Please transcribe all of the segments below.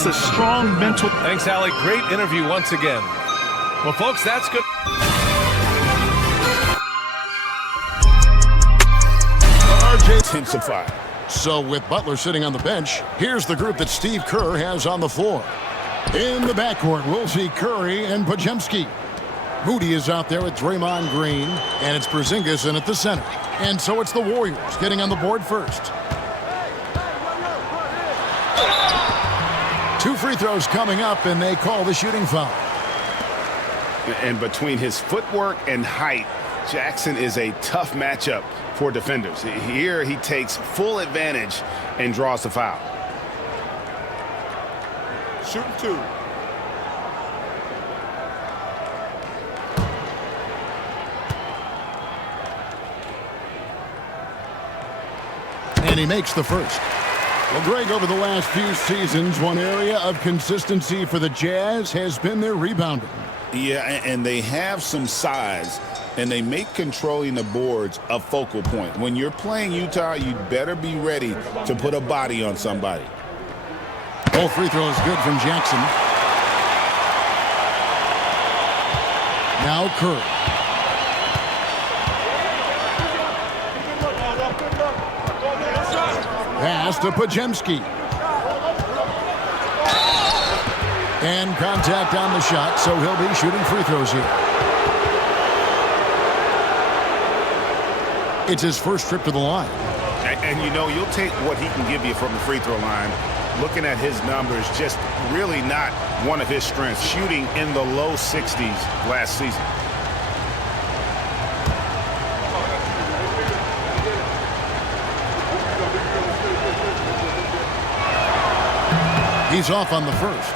takes a strong mental. Thanks, Allie. Great interview once again. Well, folks, that's good. Intensify. So with Butler sitting on the bench, here's the group that Steve Kerr has on the floor. In the backcourt, we'll see Curry and Podziemski. Moody is out there with Draymond Green, and it's Porzingis in at the center. And so it's the Warriors getting on the board first. 2 free throws coming up, and they call the shooting foul. And between his footwork and height, Jackson is a tough matchup for defenders. Here he takes full advantage and draws the foul. Shooting 2. And he makes the first. Well, Greg, over the last few seasons, one area of consistency for the Jazz has been their rebounding. Yeah, and they have some size, and they make controlling the boards a focal point. When you're playing Utah, you better be ready to put a body on somebody. Both free throws good from Jackson. Now Curry. Pass to Podziemski. And contact on the shot, so he'll be shooting free throws here. It's his first trip to the line. And you know, you'll take what he can give you from the free throw line. Looking at his numbers, just really not one of his strengths. Shooting in the low 60s last season. He's off on the first.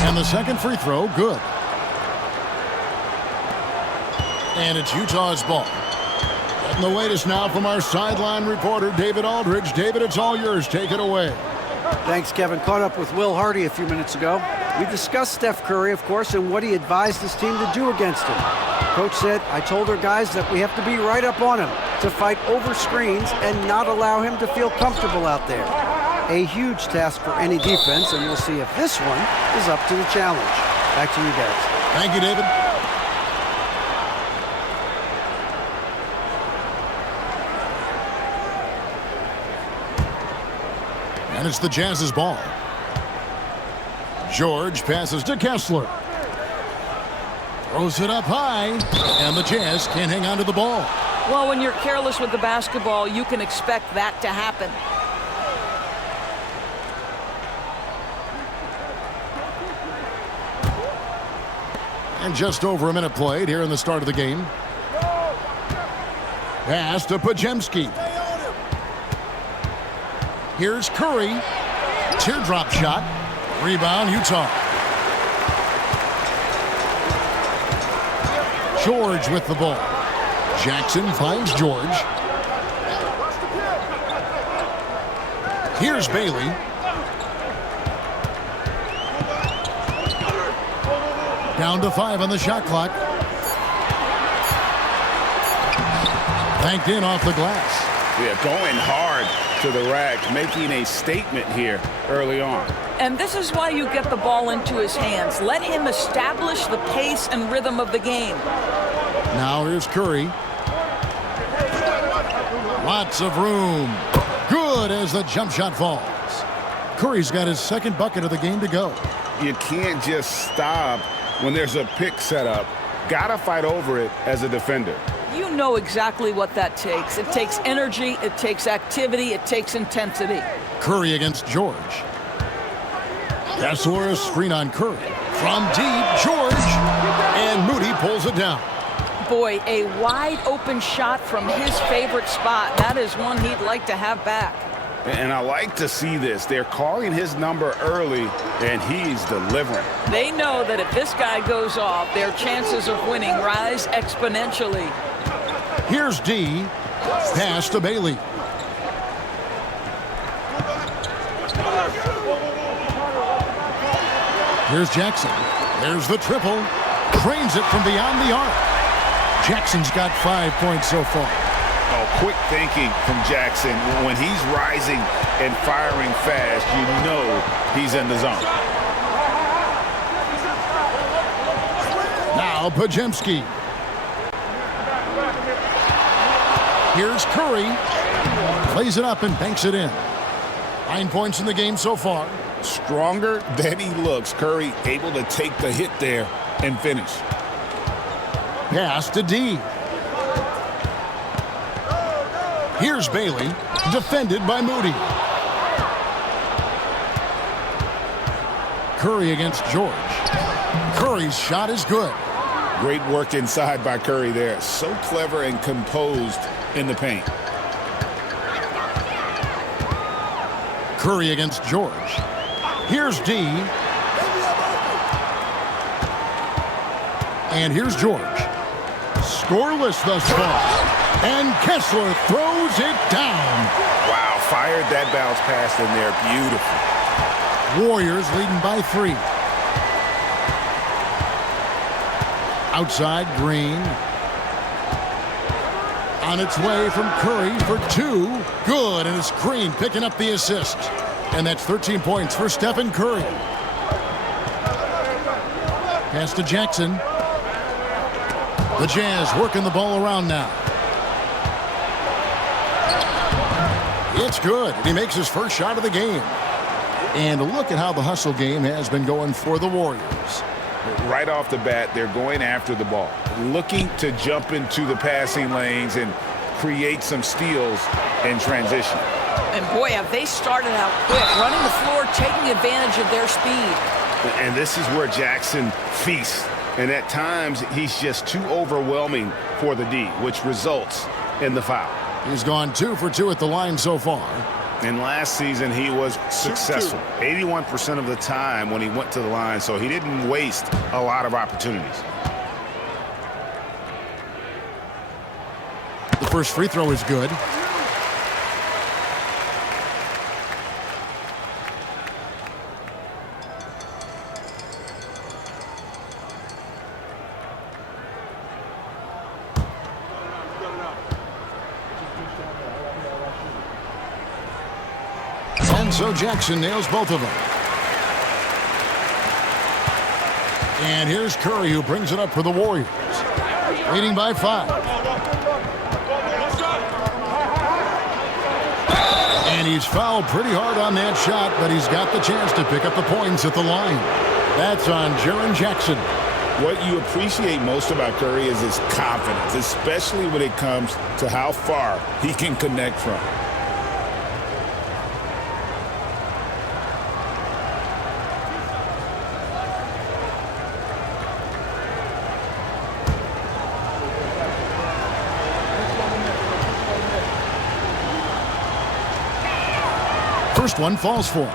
And the second free throw, good. And it's Utah's ball. Getting the latest now from our sideline reporter, David Aldridge. David, it's all yours. Take it away. Thanks, Kevin. Caught up with Will Hardy a few minutes ago. We discussed Steph Curry, of course, and what he advised his team to do against him. Coach said, I told our guys that we have to be right up on him, to fight over screens and not allow him to feel comfortable out there. A huge task for any defense, and we'll see if this one is up to the challenge. Back to you guys. Thank you, David. And it's the Jazz's ball. George passes to Kessler. Throws it up high, and the Jazz can't hang on to the ball. Well, when you're careless with the basketball, you can expect that to happen. And just over a minute played here in the start of the game. Pass to Podziemski. Here's Curry. Teardrop shot. Rebound, Utah. George with the ball. Jackson finds George. Here's Bailey. Down to 5 on the shot clock. Banked in off the glass. Yeah, going hard to the rack, making a statement here early on. And this is why you get the ball into his hands. Let him establish the pace and rhythm of the game. Now here's Curry. Lots of room. Good as the jump shot falls. Curry's got his second bucket of the game to go. You can't just stop when there's a pick set up. Gotta fight over it as a defender. You know exactly what that takes. It takes energy, it takes activity, it takes intensity. Curry against George. Kessler, a screen on Curry. From deep, George. And Moody pulls it down. Boy, a wide open shot from his favorite spot. That is one he'd like to have back. And I like to see this. They're calling his number early, and he's delivering. They know that if this guy goes off, their chances of winning rise exponentially. Here's D. Pass to Bailey. Here's Jackson. There's the triple. Trains it from beyond the arc. Jackson's got 5 points so far. Oh, quick thinking from Jackson. When he's rising and firing fast, you know he's in the zone. Now Podziemski. Here's Curry. Plays it up and banks it in. 9 points in the game so far. Stronger than he looks. Curry able to take the hit there and finish. Pass to D. Here's Bailey, defended by Moody. Curry against George. Curry's shot is good. Great work inside by Curry there. So clever and composed in the paint. Curry against George. Here's D. And here's George. Scoreless thus far. And Kessler throws it down. Wow, fired that bounce pass in there. Beautiful. Warriors leading by 3. Outside, Green. On its way from Curry for 2. Good, and it's Green picking up the assist. And that's 13 points for Stephen Curry. Pass to Jackson. The Jazz working the ball around now. It's good. He makes his first shot of the game. And look at how the hustle game has been going for the Warriors. Right off the bat, they're going after the ball, looking to jump into the passing lanes and create some steals in transition. And boy, have they started out quick, running the floor, taking advantage of their speed. And this is where Jackson feasts. And at times, he's just too overwhelming for the D, which results in the foul. He's gone 2 for 2 at the line so far. And last season, he was successful 81% of the time when he went to the line, so he didn't waste a lot of opportunities. The first free throw is good. And so Jackson nails both of them. And here's Curry, who brings it up for the Warriors. Leading by 5. And he's fouled pretty hard on that shot, but he's got the chance to pick up the points at the line. That's on Jaren Jackson. What you appreciate most about Curry is his confidence, especially when it comes to how far he can connect from. First one falls for him.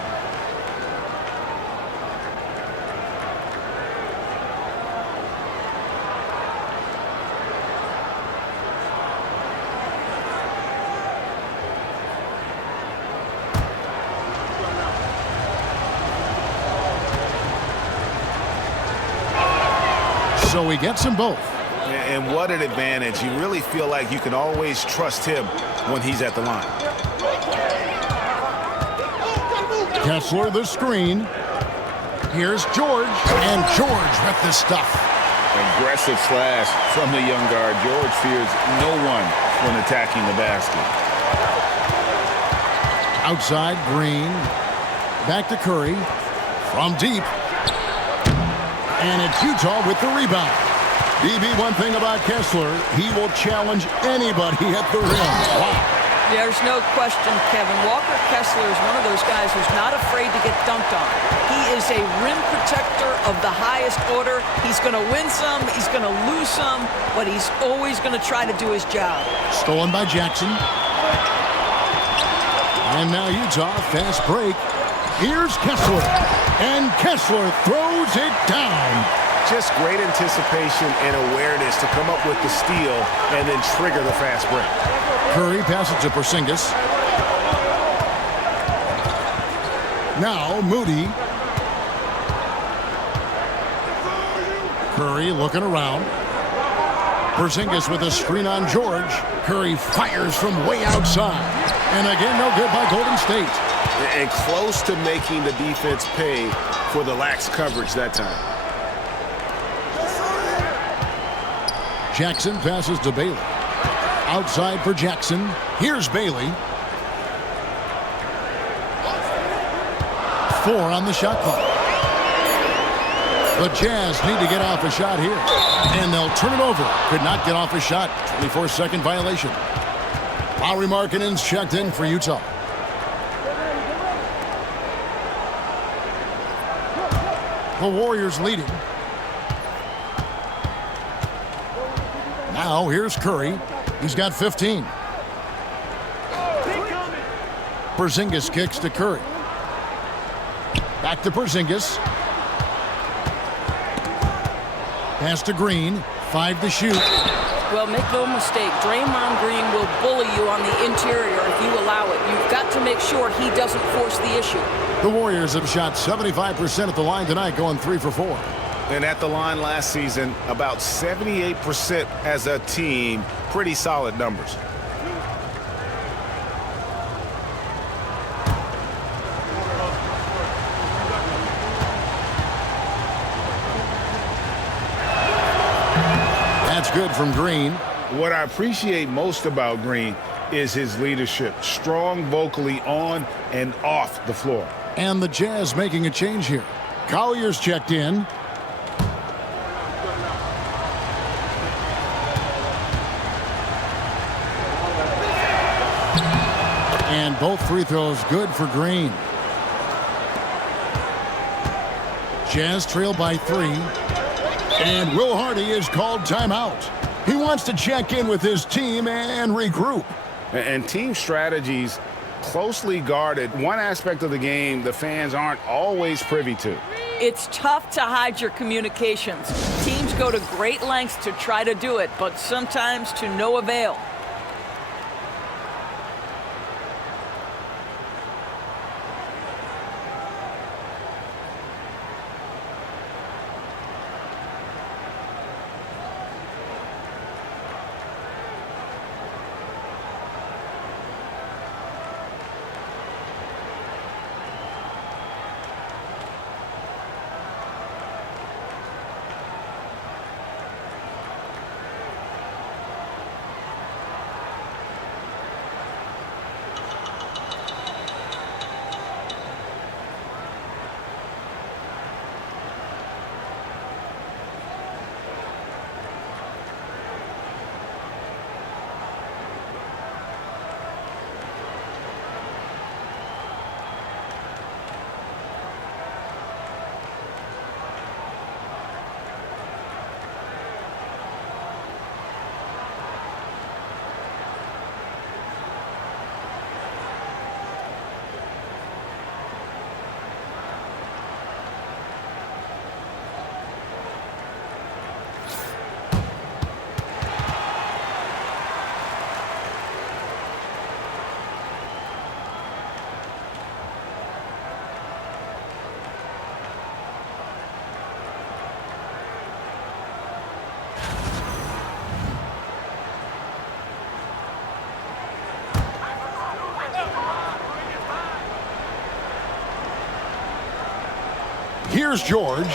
So he gets them both. And what an advantage. You really feel like you can always trust him when he's at the line. Kessler the screen. Here's George, and George with the stuff. Aggressive slash from the young guard. George fears no one when attacking the basket. Outside, Green. Back to Curry. From deep. And it's Utah with the rebound. BB, one thing about Kessler, he will challenge anybody at the rim. Wow. There's no question, Kevin. Walker Kessler is one of those guys who's not afraid to get dunked on. He is a rim protector of the highest order. He's going to win some, he's going to lose some, but he's always going to try to do his job. Stolen by Jackson. And now Utah, fast break. Here's Kessler. And Kessler throws it down. just great anticipation and awareness to come up with the steal and then trigger the fast break. Curry passes to Porzingis. Now Moody. Curry looking around. Porzingis with a screen on George. Curry fires from way outside. And again, no good by Golden State. And close to making the defense pay for the lax coverage that time. Jackson passes to Bailey. Outside for Jackson. Here's Bailey. 4 on the shot clock. The Jazz need to get off a shot here. And they'll turn it over. Could not get off a shot. 24-second violation. Lauri Markkanen's checked in for Utah. The Warriors leading. Now here's Curry. He's got 15. Porzingis kicks to Curry. Back to Porzingis. Pass to Green. 5 to shoot. Well, make no mistake, Draymond Green will bully you on the interior if you allow it. You've got to make sure he doesn't force the issue. The Warriors have shot 75% at the line tonight, going 3 for 4. And at the line last season, about 78% as a team. Pretty solid numbers. That's good from Green. What I appreciate most about Green is his leadership. Strong vocally on and off the floor. And the Jazz making a change here. Collier's checked in. And both free throws good for Green. Jazz trail by 3. And Will Hardy is called timeout. He wants to check in with his team and regroup. And team strategies closely guarded. One aspect of the game the fans aren't always privy to. It's tough to hide your communications. Teams go to great lengths to try to do it, but sometimes to no avail. Here's George.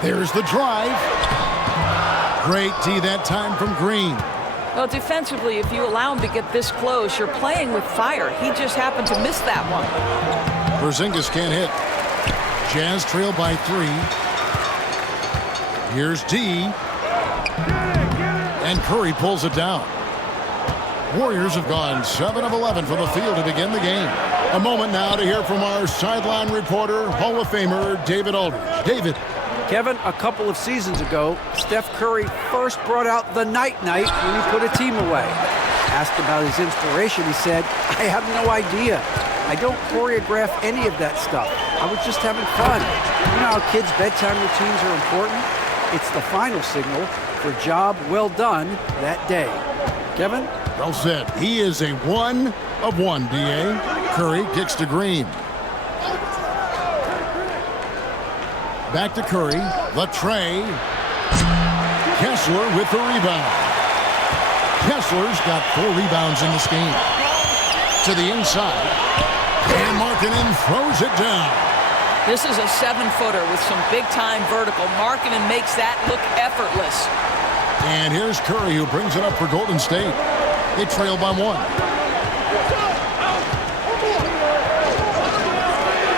There's the drive. Great D that time from Green. Well, defensively, if you allow him to get this close, you're playing with fire. He just happened to miss that one. Porzingis can't hit. Jazz trail by 3. Here's D. And Curry pulls it down. Warriors have gone 7 of 11 from the field to begin the game. A moment now to hear from our sideline reporter, Hall of Famer David Aldridge. David. Kevin, a couple of seasons ago, Steph Curry first brought out the night-night when he put a team away. Asked about his inspiration, he said, "I have no idea. I don't choreograph any of that stuff. I was just having fun." You know how kids' bedtime routines are important? It's the final signal for job well done that day. Kevin? Well said. He is a 1 of 1, D.A. Curry kicks to Green. Back to Curry. Latre. Kessler with the rebound. Kessler's got 4 rebounds in this game. To the inside. And Markkanen throws it down. This is a 7-footer with some big-time vertical. Markkanen makes that look effortless. And here's Curry, who brings it up for Golden State. They trail by 1.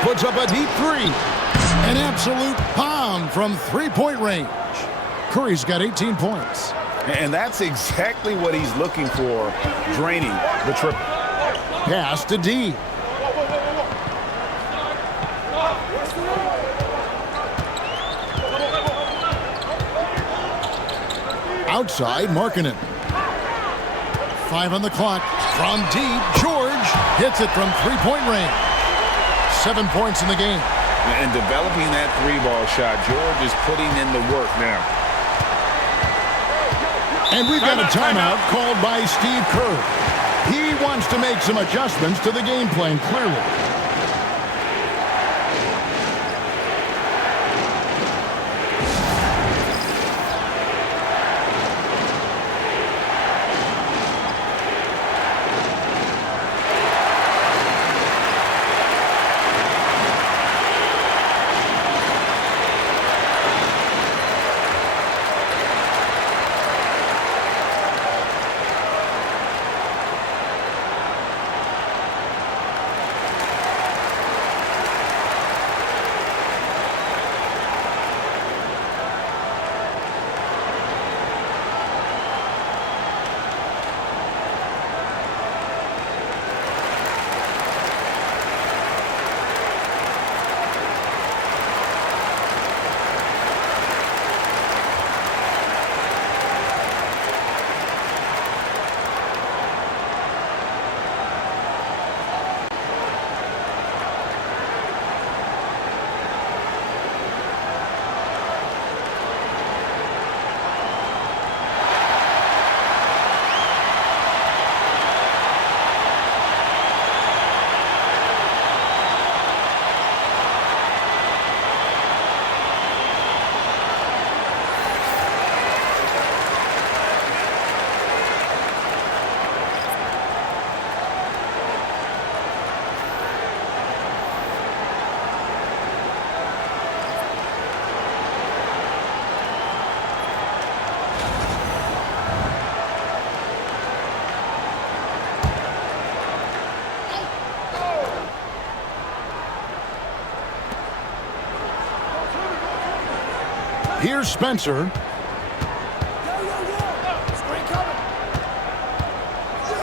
Puts up a deep 3. An absolute pound from 3-point range. Curry's got 18 points. And that's exactly what he's looking for, draining the triple. Pass to D. Outside, Markkanen. 5 on the clock. From deep, George hits it from 3-point range. 7 points in the game. And developing that 3-ball shot, George is putting in the work now. And we've got a timeout called by Steve Kerr. He wants to make some adjustments to the game plan, clearly. Here's Spencer.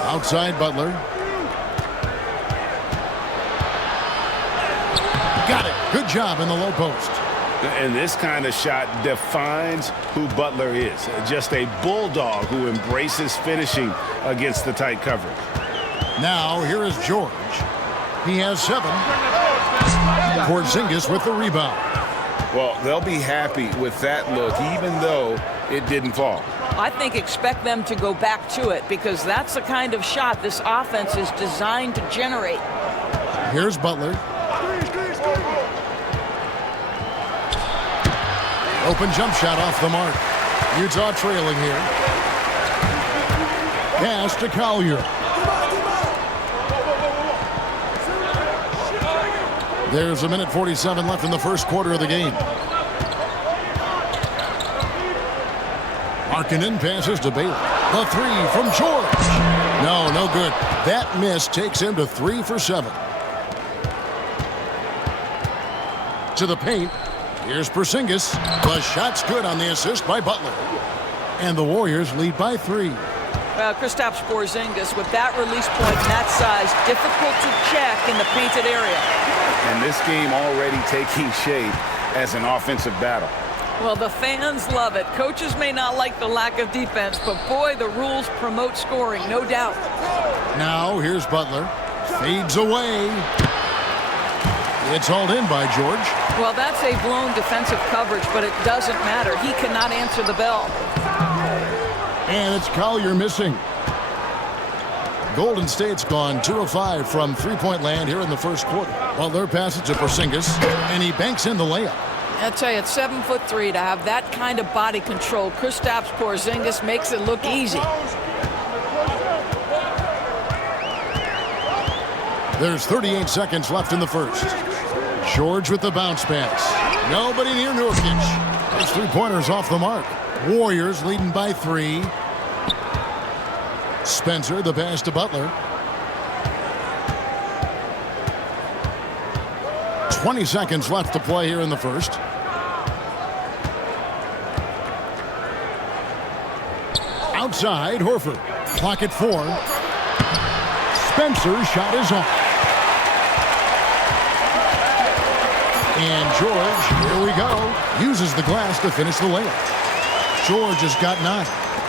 Outside Butler. Got it. Good job in the low post. And this kind of shot defines who Butler is. Just a bulldog who embraces finishing against the tight coverage. Now here is George. He has 7. Porzingis with the rebound. Well, they'll be happy with that look, even though it didn't fall. I think expect them to go back to it because that's the kind of shot this offense is designed to generate. Here's Butler. Open jump shot off the mark. Utah trailing here. Pass to Collier. There's a minute 47 left in the first quarter of the game. Markkanen passes to Bailey. The 3 from George. No good. That miss takes him to 3 for 7. To the paint. Here's Porzingis. The shot's good on the assist by Butler. And the Warriors lead by 3. Well, Kristaps Porzingis with that release point and that size, difficult to check in the painted area. And this game already taking shape as an offensive battle. Well, the fans love it. Coaches may not like the lack of defense, but boy, the rules promote scoring, no doubt. Now here's Butler. Fades away. It's hauled in by George. Well, that's a blown defensive coverage, but it doesn't matter. He cannot answer the bell. And it's Collier missing. Golden State's gone 2 of 5 from three-point land here in the first quarter. Butler passes to Porzingis, and he banks in the layup. I'll tell you, at 7'3", to have that kind of body control, Kristaps Porzingis makes it look easy. There's 38 seconds left in the first. George with the bounce pass. Nobody near Nurkic. His three-pointers off the mark. Warriors leading by 3. Spencer, the pass to Butler. 20 seconds left to play here in the first. Outside, Horford. Clock at 4. Spencer's shot is off. And George, here we go, uses the glass to finish the layup. George has got 9.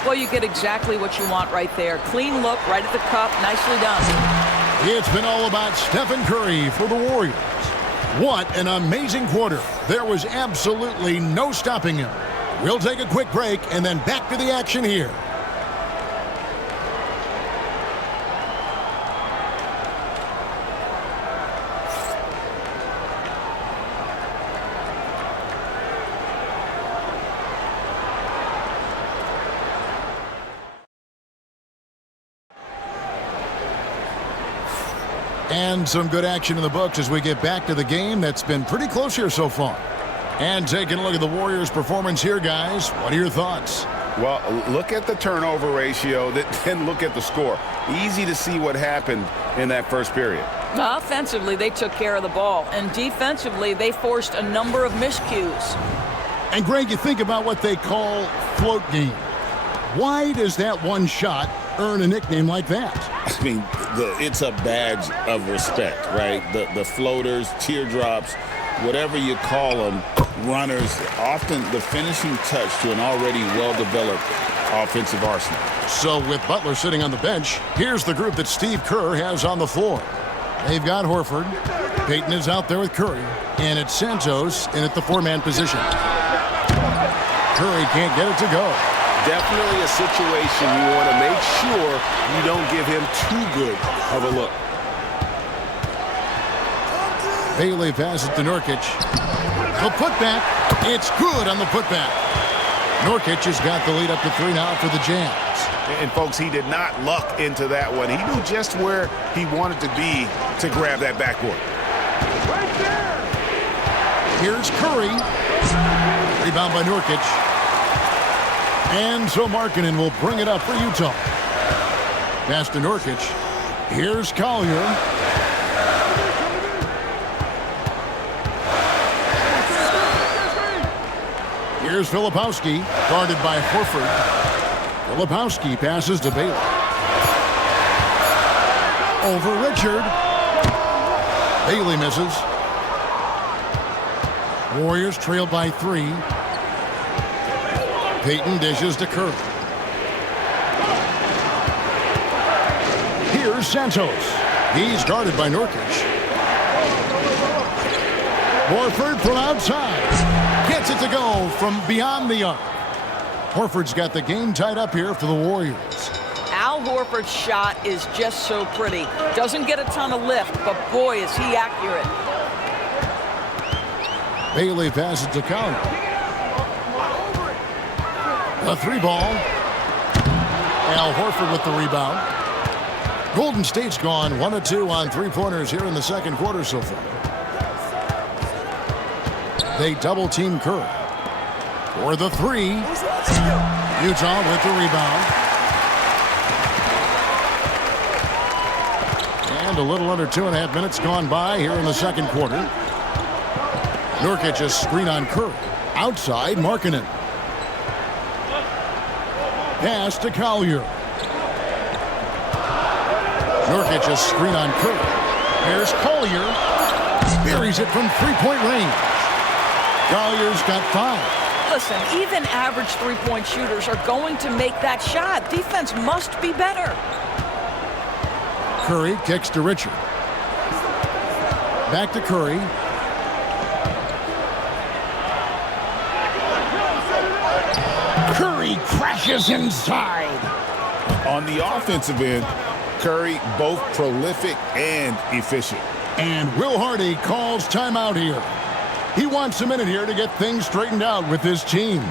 Well, you get exactly what you want right there. Clean look, right at the cup, nicely done. It's been all about Stephen Curry for the Warriors. What an amazing quarter. There was absolutely no stopping him. We'll take a quick break and then back to the action here. And some good action in the books as we get back to the game that's been pretty close here so far. And taking a look at the Warriors' performance here, guys. What are your thoughts? Well, look at the turnover ratio, then look at the score. Easy to see what happened in that first period. Offensively, they took care of the ball. And defensively, they forced a number of miscues. And, Greg, you think about what they call float game. Why does that one shot earn a nickname like that? I mean, it's a badge of respect, right? The floaters, teardrops, whatever you call them, runners, often the finishing touch to an already well-developed offensive arsenal. So with Butler sitting on the bench, here's the group that Steve Kerr has on the floor. They've got Horford. Payton is out there with Curry. And it's Santos in at the 4-man position. Curry can't get it to go. Definitely a situation you want to make sure you don't give him too good of a look. Bailey passes to Nurkic. The putback. It's good on the putback. Nurkic has got the lead up to 3 now for the Jazz. And, folks, he did not luck into that one. He knew just where he wanted to be to grab that backboard. Here's Curry. Rebound by Nurkic. And so Markkanen will bring it up for Utah. Pass to Nurkic. Here's Collier. Here's Filipowski, guarded by Horford. Filipowski passes to Bailey. Over Richard. Bailey misses. Warriors trailed by 3. Payton dishes to Curry. Here's Santos. He's guarded by Nurkic. Horford from outside. Gets it to go from beyond the arc. Horford's got the game tied up here for the Warriors. Al Horford's shot is just so pretty. Doesn't get a ton of lift, but boy, is he accurate. Bailey passes to Collier. A 3-ball. Al Horford with the rebound. Golden State's gone 1 of 2 on 3-pointers here in the second quarter so far. They double-team Curry. For the 3. Utah with the rebound. And a little under 2.5 minutes gone by here in the second quarter. Nurkic a screen on Curry. Outside, Markkanen. Pass to Collier. Nurkic a screen on Curry. Here's Collier. Buries it from 3-point range. Collier's got 5. Listen, even average three-point shooters are going to make that shot. Defense must be better. Curry kicks to Richard. Back to Curry. Curry crashes inside. On the offensive end, Curry both prolific and efficient. And Will Hardy calls timeout here. He wants a minute here to get things straightened out with his team.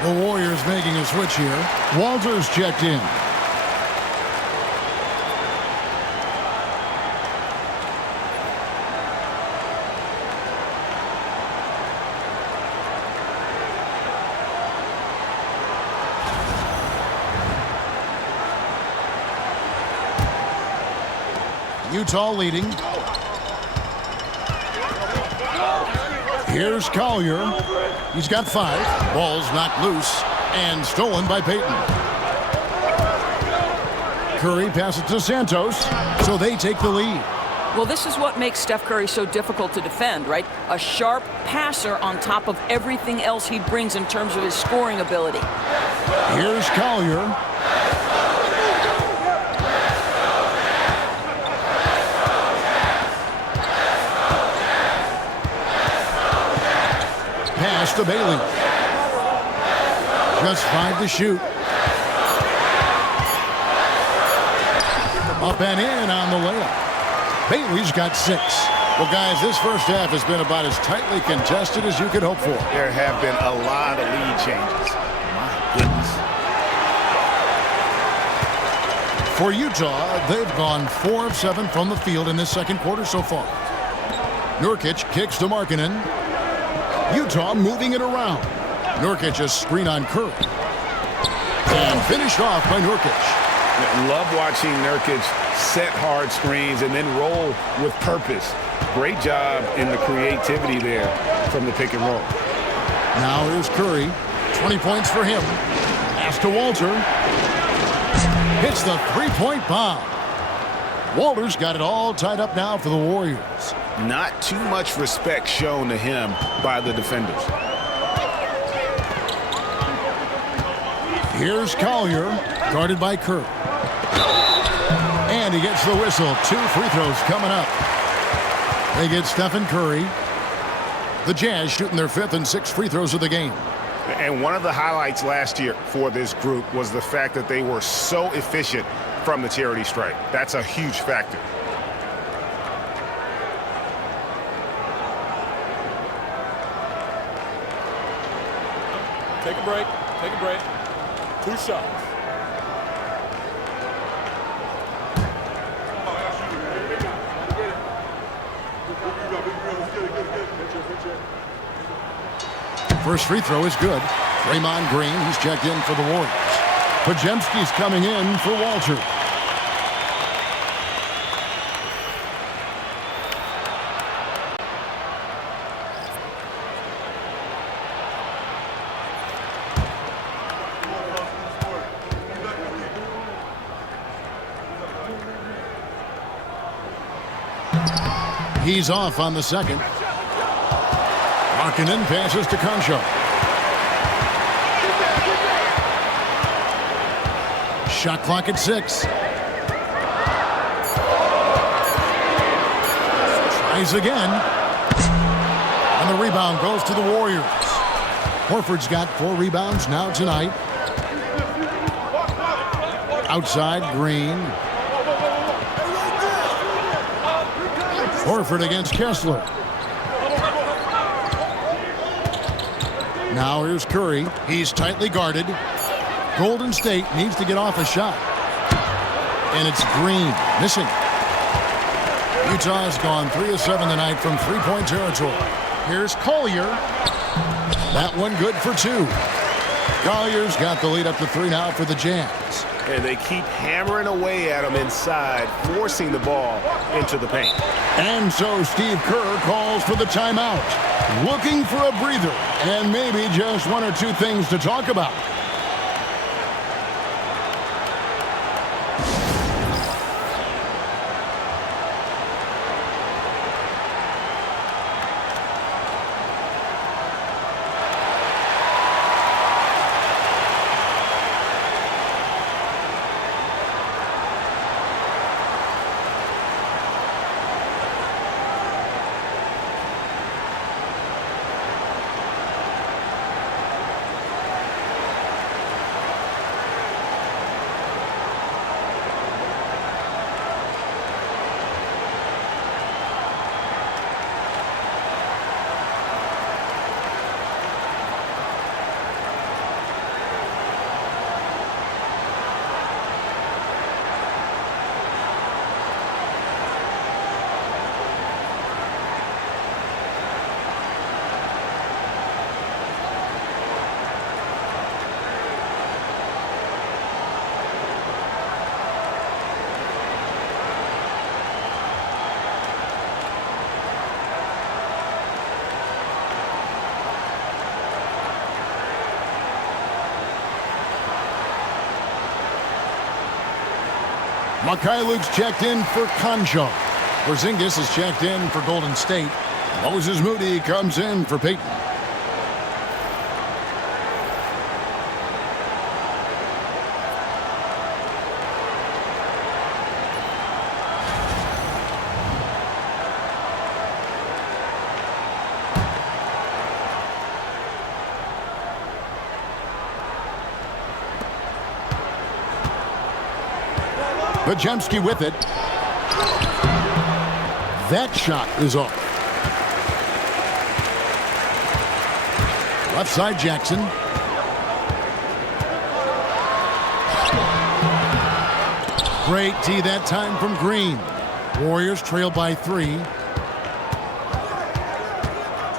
The Warriors making a switch here. Walters checked in. Utah leading. Here's Collier. He's got 5. Ball's knocked loose and stolen by Payton. Curry passes to Santos, so they take the lead. Well, this is what makes Steph Curry so difficult to defend, right? A sharp passer on top of everything else he brings in terms of his scoring ability. Here's Collier. Pass to Bailey. Just 5 to shoot. Up and in on the layup. Bailey's got 6. Well, guys, this first half has been about as tightly contested as you could hope for. There have been a lot of lead changes. My goodness. For Utah, they've gone 4 of 7 from the field in this second quarter so far. Nurkic kicks to Markkanen. Utah moving it around. Nurkic a screen on Curry. And finished off by Nurkic. Love watching Nurkic set hard screens and then roll with purpose. Great job in the creativity there from the pick and roll. Now here's Curry. 20 points for him. Pass to Walter. Hits the three-point bomb. Walter's got it all tied up now for the Warriors. Not too much respect shown to him by the defenders. Here's Collier, guarded by Curry. And he gets the whistle. 2 free throws coming up. They get Stephen Curry. The Jazz shooting their 5th and 6th free throws of the game. And one of the highlights last year for this group was the fact that they were so efficient from the charity stripe. That's a huge factor. Take a break. Take a break. 2 shots. First free throw is good. Draymond Green, he's checked in for the Warriors. Podziemski's coming in for Walter. He's off on the second. Markkanen passes to Concho. Shot clock at 6. Tries again. And the rebound goes to the Warriors. Horford's got 4 rebounds now tonight. Outside, Green. Horford against Kessler. Now here's Curry. He's tightly guarded. Golden State needs to get off a shot. And it's Green missing. Utah has gone 3 of 7 tonight from three-point territory. Here's Collier. That one good for 2. Collier's got the lead up to 3 now for the Jazz. And they keep hammering away at him inside, forcing the ball into the paint. And so Steve Kerr calls for the timeout, looking for a breather and maybe just 1 or 2 things to talk about. Mikhailuk's checked in for Conjo. Porzingis is checked in for Golden State. Moses Moody comes in for Peyton. Podziemski with it. That shot is off. Left side, Jackson. Great tee that time from Green. Warriors trail by 3.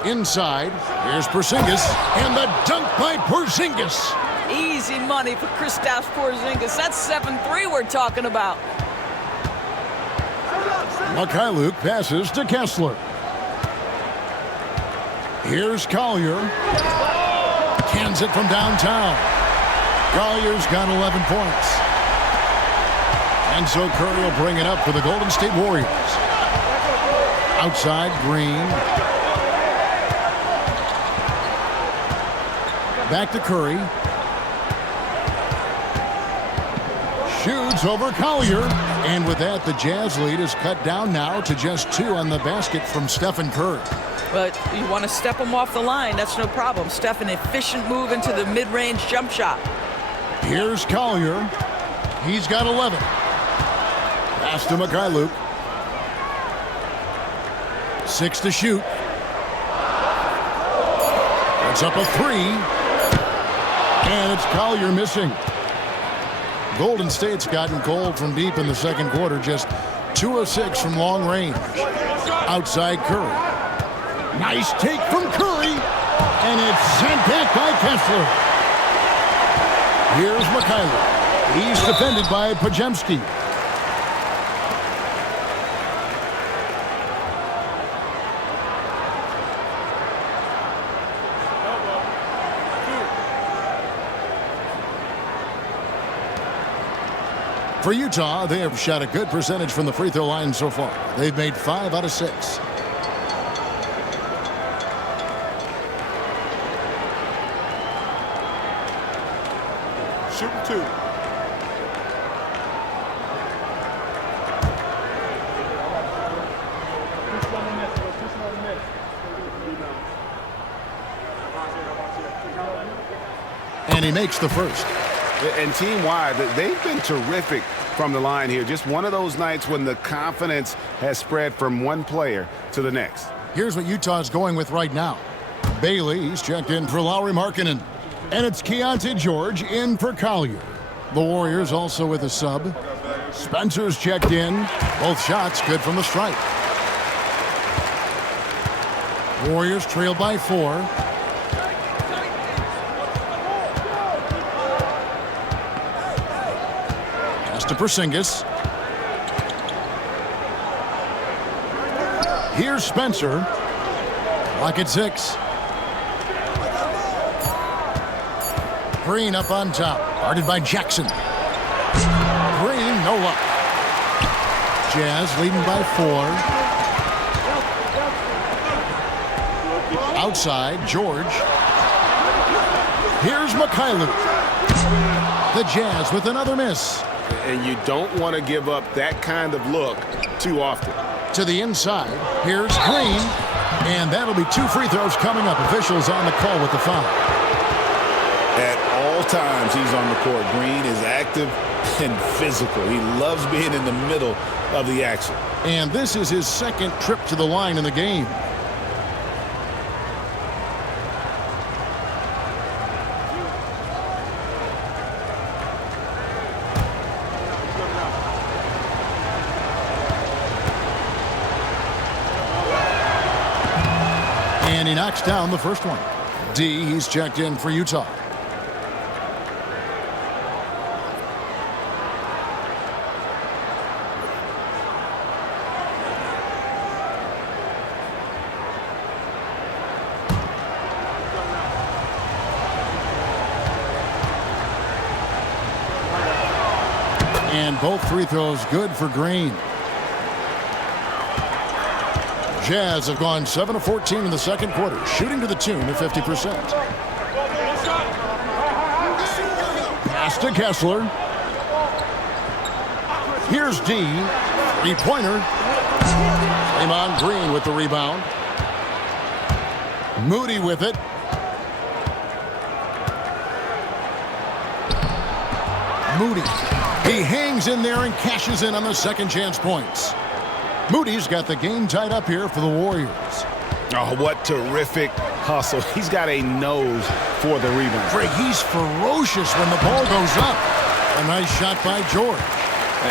Inside, here's Porzingis, and the dunk by Porzingis. Easy money for Kristaps Porzingis. That's 7-3 we're talking about. Mikhailuk passes to Kessler. Here's Collier. Cans it from downtown. Collier's got 11 points. And so Curry will bring it up for the Golden State Warriors. Outside, Green. Back to Curry. Shoots over Collier. And with that, the Jazz lead is cut down now to just 2 on the basket from Stephen Curry. But you want to step him off the line, that's no problem. Steph, an efficient move into the mid-range jump shot. Here's Collier. He's got 11. Pass to Mikhailuk. 6 to shoot. That's up a 3. And it's Collier missing. Golden State's gotten cold from deep in the second quarter, just 2 of 6 from long range. Outside Curry. Nice take from Curry, and it's sent back by Kessler. Here's Mikhailuk. He's defended by Podziemski. For Utah, they have shot a good percentage from the free throw line so far. They've made 5 out of 6. Shooting 2. And he makes the first. And team-wide, they've been terrific from the line here. Just one of those nights when the confidence has spread from one player to the next. Here's what Utah's going with right now. Bailey, he's checked in for Lauri Markkanen. And it's Keontae George in for Collier. The Warriors also with a sub. Spencer's checked in. Both shots good from the stripe. Warriors trail by 4. Pass to Porzingis. Here's Spencer. Lock at 6. Green up on top. Guarded by Jackson. Green, no luck. Jazz leading by 4. Outside, George. Here's Mikhailuk. The Jazz with another miss. And you don't want to give up that kind of look too often. To the inside, here's Green. And that'll be 2 free throws coming up. Officials on the call with the foul. At all times he's on the court. Green is active and physical. He loves being in the middle of the action. And this is his second trip to the line in the game. And he knocks down the first one. D, he's checked in for Utah. And both free throws good for Green. Jazz have gone 7 of 14 in the second quarter, shooting to the tune of 50%. Pass to Kessler. Here's D. Three-pointer. Draymond Green with the rebound. Moody with it. Moody. He hangs in there and cashes in on the second chance points. Moody's got the game tied up here for the Warriors. Oh, what terrific hustle. He's got a nose for the rebound. Greg, he's ferocious when the ball goes up. A nice shot by George.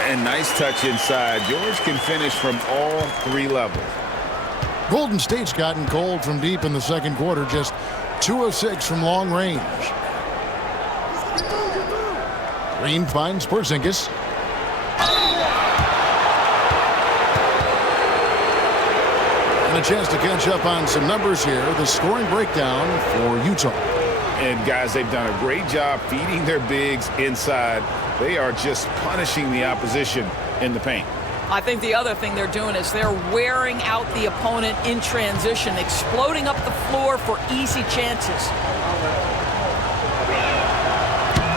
And nice touch inside. George can finish from all 3 levels. Golden State's gotten cold from deep in the second quarter, just 2 of 6 from long range. Green finds Porzingis. And a chance to catch up on some numbers here. The scoring breakdown for Utah. And guys, they've done a great job feeding their bigs inside. They are just punishing the opposition in the paint. I think the other thing they're doing is they're wearing out the opponent in transition, exploding up the floor for easy chances.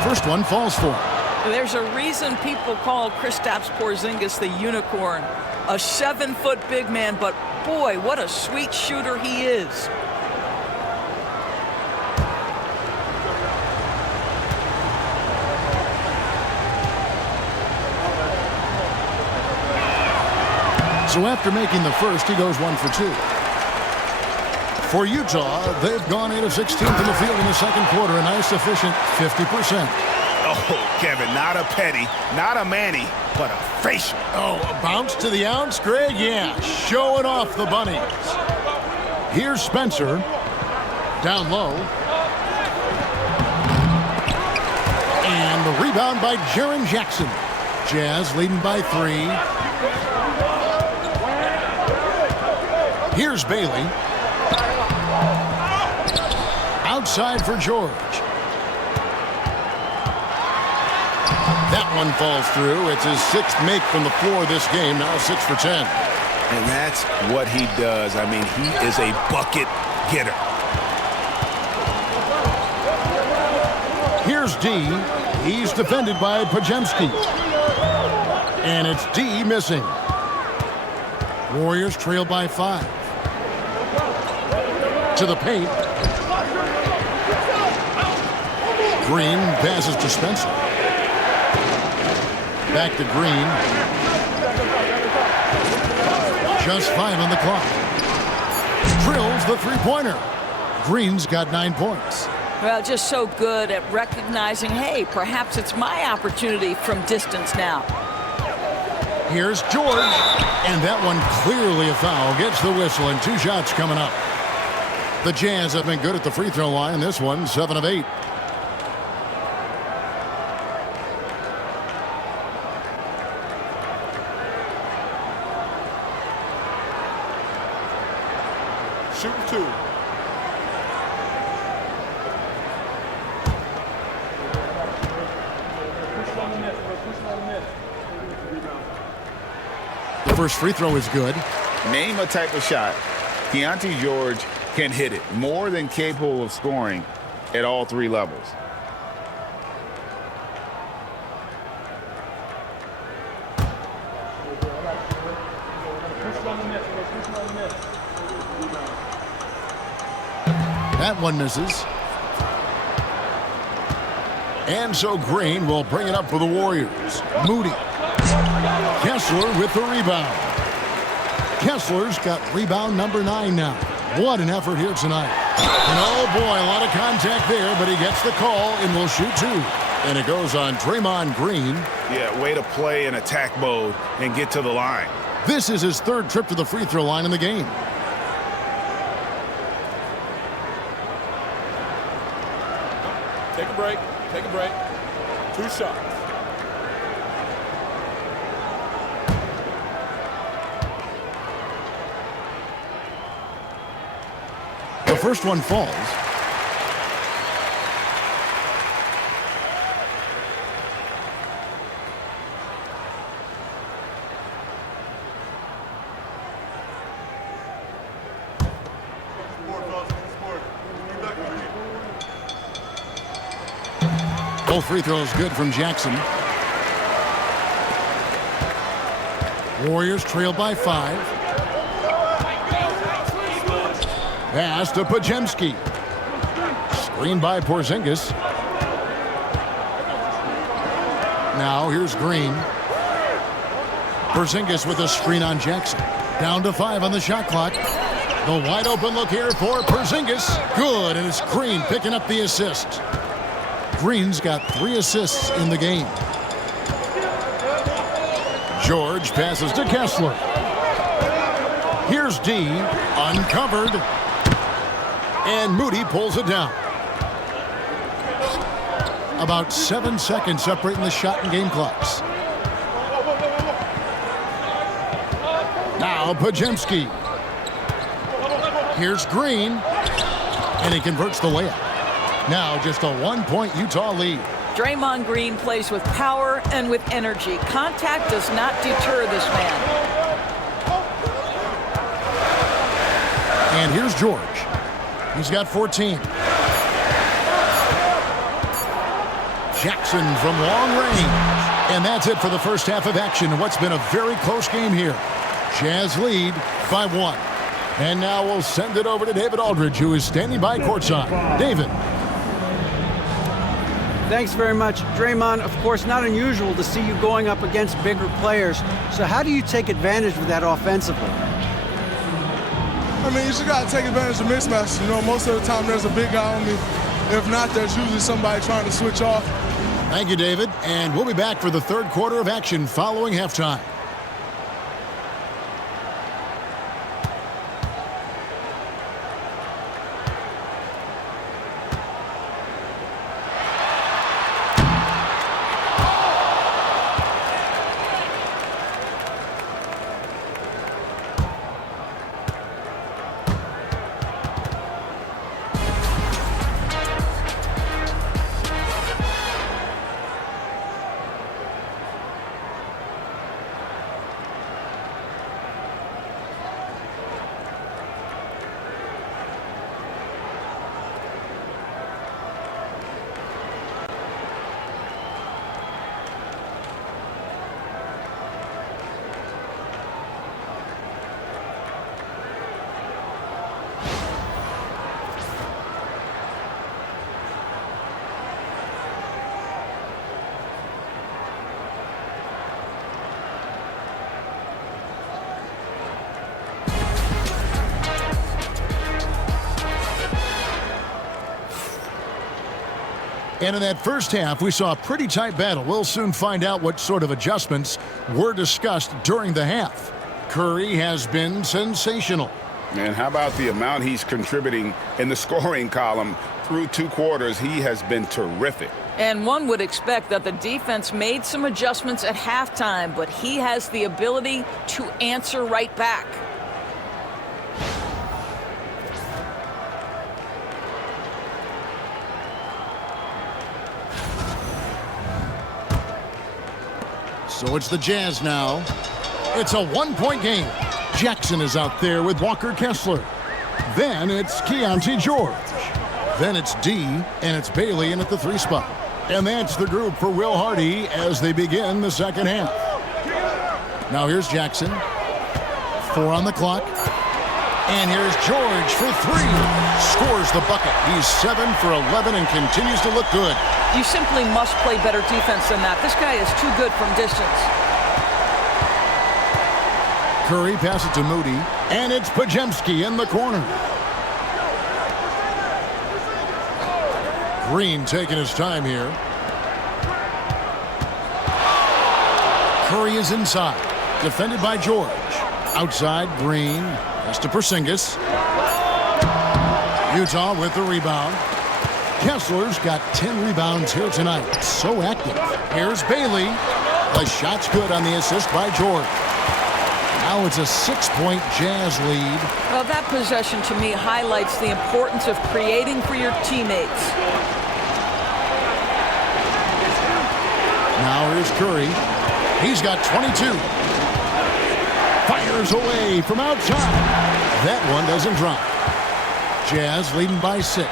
First one falls for him. There's a reason people call Kristaps Porzingis the unicorn. A 7-foot big man, but boy, what a sweet shooter he is. So after making the first, he goes 1 for 2. For Utah, they've gone 8 of 16 from the field in the second quarter, a nice efficient 50%. Oh, Kevin, not a petty, not a Manny, but a facial. Oh, a bounce to the ounce, Greg? Yeah, showing off the bunnies. Here's Spencer. Down low. And the rebound by Jaren Jackson. Jazz leading by 3. Here's Bailey. Outside for George. That one falls through. It's his 6th make from the floor this game. Now 6 for 10. And that's what he does. I mean, he is a bucket getter. Here's D. He's defended by Podziemski. And it's D missing. Warriors trail by 5. To the paint. Green passes to Spencer. Back to Green. Just 5 on the clock. Drills the three-pointer. Green's got 9 points. Well, just so good at recognizing, hey, perhaps it's my opportunity from distance now. Here's George. And that one clearly a foul. Gets the whistle, and 2 shots coming up. The Jazz have been good at the free throw line. This one, 7 of 8. Shooting 2. The first free throw is good. Name a type of shot Keontae George can hit it. More than capable of scoring at all 3 levels. That one misses. And so Green will bring it up for the Warriors. Moody. Kessler with the rebound. Kessler's got rebound number 9 now. What an effort here tonight. And oh boy, a lot of contact there, but he gets the call and will shoot 2. And it goes on Draymond Green. Yeah, way to play in attack mode and get to the line. This is his 3rd trip to the free throw line in the game. Take a break. Take a break. 2 shots. The first one falls. Both free throws good from Jackson. Warriors trail by 5. Pass to Podziemski. Screen by Porzingis. Now here's Green. Porzingis with a screen on Jackson. Down to 5 on the shot clock. The wide open look here for Porzingis. Good, and it's Green picking up the assist. Green's got 3 assists in the game. George passes to Kessler. Here's D, uncovered. And Moody pulls it down. About 7 seconds separating the shot and game clocks. Now Podziemski. Here's Green. And he converts the layup. Now just a 1-point Utah lead. Draymond Green plays with power and with energy. Contact does not deter this man. And here's George. He's got 14. Jackson from long range. And that's it for the first half of action. What's been a very close game here. Jazz lead by 1. And now we'll send it over to David Aldridge, who is standing by courtside. David. Thanks very much. Draymond, of course, not unusual to see you going up against bigger players. So how do you take advantage of that offensively? I mean, you just got to take advantage of mismatches. You know, most of the time there's a big guy on me. If not, there's usually somebody trying to switch off. Thank you, David. And we'll be back for the 3rd quarter of action following halftime. And in that first half, we saw a pretty tight battle. We'll soon find out what sort of adjustments were discussed during the half. Curry has been sensational. And how about the amount he's contributing in the scoring column? Through 2 quarters, he has been terrific. And one would expect that the defense made some adjustments at halftime, but he has the ability to answer right back. So it's the Jazz now. It's a 1-point game. Jackson is out there with Walker Kessler. Then it's Keontae George. Then it's D, and it's Bailey in at the 3 spot. And that's the group for Will Hardy as they begin the second half. Now here's Jackson. 4 on the clock. And here's George for 3. Scores the bucket. He's 7 for 11 and continues to look good. You simply must play better defense than that. This guy is too good from distance. Curry passes it to Moody. And it's Podziemski in the corner. Green taking his time here. Curry is inside. Defended by George. Outside, Green. Pass to Porzingis. Utah with the rebound. Kessler's got 10 rebounds here tonight. So active. Here's Bailey. The shot's good on the assist by George. Now it's a 6-point Jazz lead. Well, that possession to me highlights the importance of creating for your teammates. Now here's Curry. He's got 22. Fires away from outside. That one doesn't drop. Jazz leading by 6.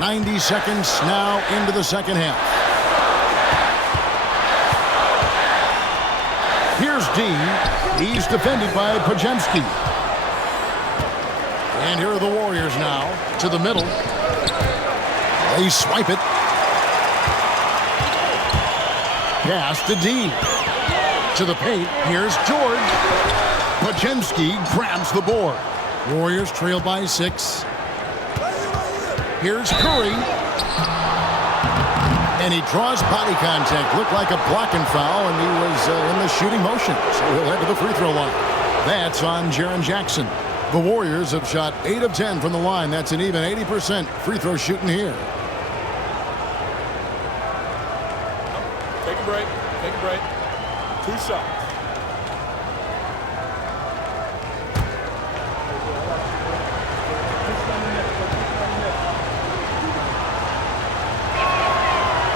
90 seconds now into the second half. Here's D. He's defended by Podziemski. And here are the Warriors now to the middle. They swipe it. Pass to D. To the paint. Here's George. Podziemski grabs the board. Warriors trail by 6. Here's Curry. And he draws body contact. Looked like a blocking foul, and he was in the shooting motion. So he'll head to the free throw line. That's on Jaren Jackson. The Warriors have shot 8 of 10 from the line. That's an even 80% free throw shooting here. Take a break. Take a break. 2 shots.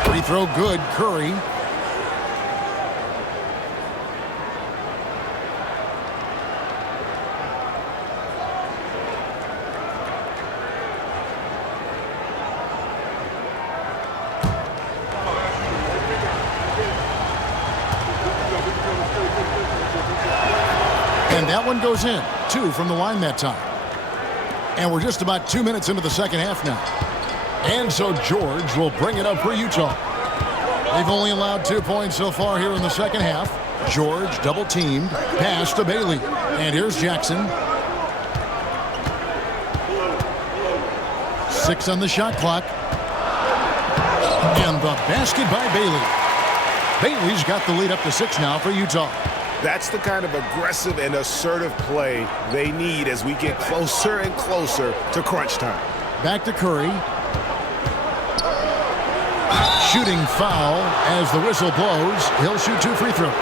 Free throw good, Curry. And that one goes in. 2 from the line that time. And we're just about 2 minutes into the second half now. And so George will bring it up for Utah. They've only allowed 2 points so far here in the second half. George double teamed. Pass to Bailey. And here's Jackson. 6 on the shot clock. And the basket by Bailey. Bailey's got the lead up to 6 now for Utah. That's the kind of aggressive and assertive play they need as we get closer and closer to crunch time. Back to Curry. Shooting foul as the whistle blows. He'll shoot 2 free throws.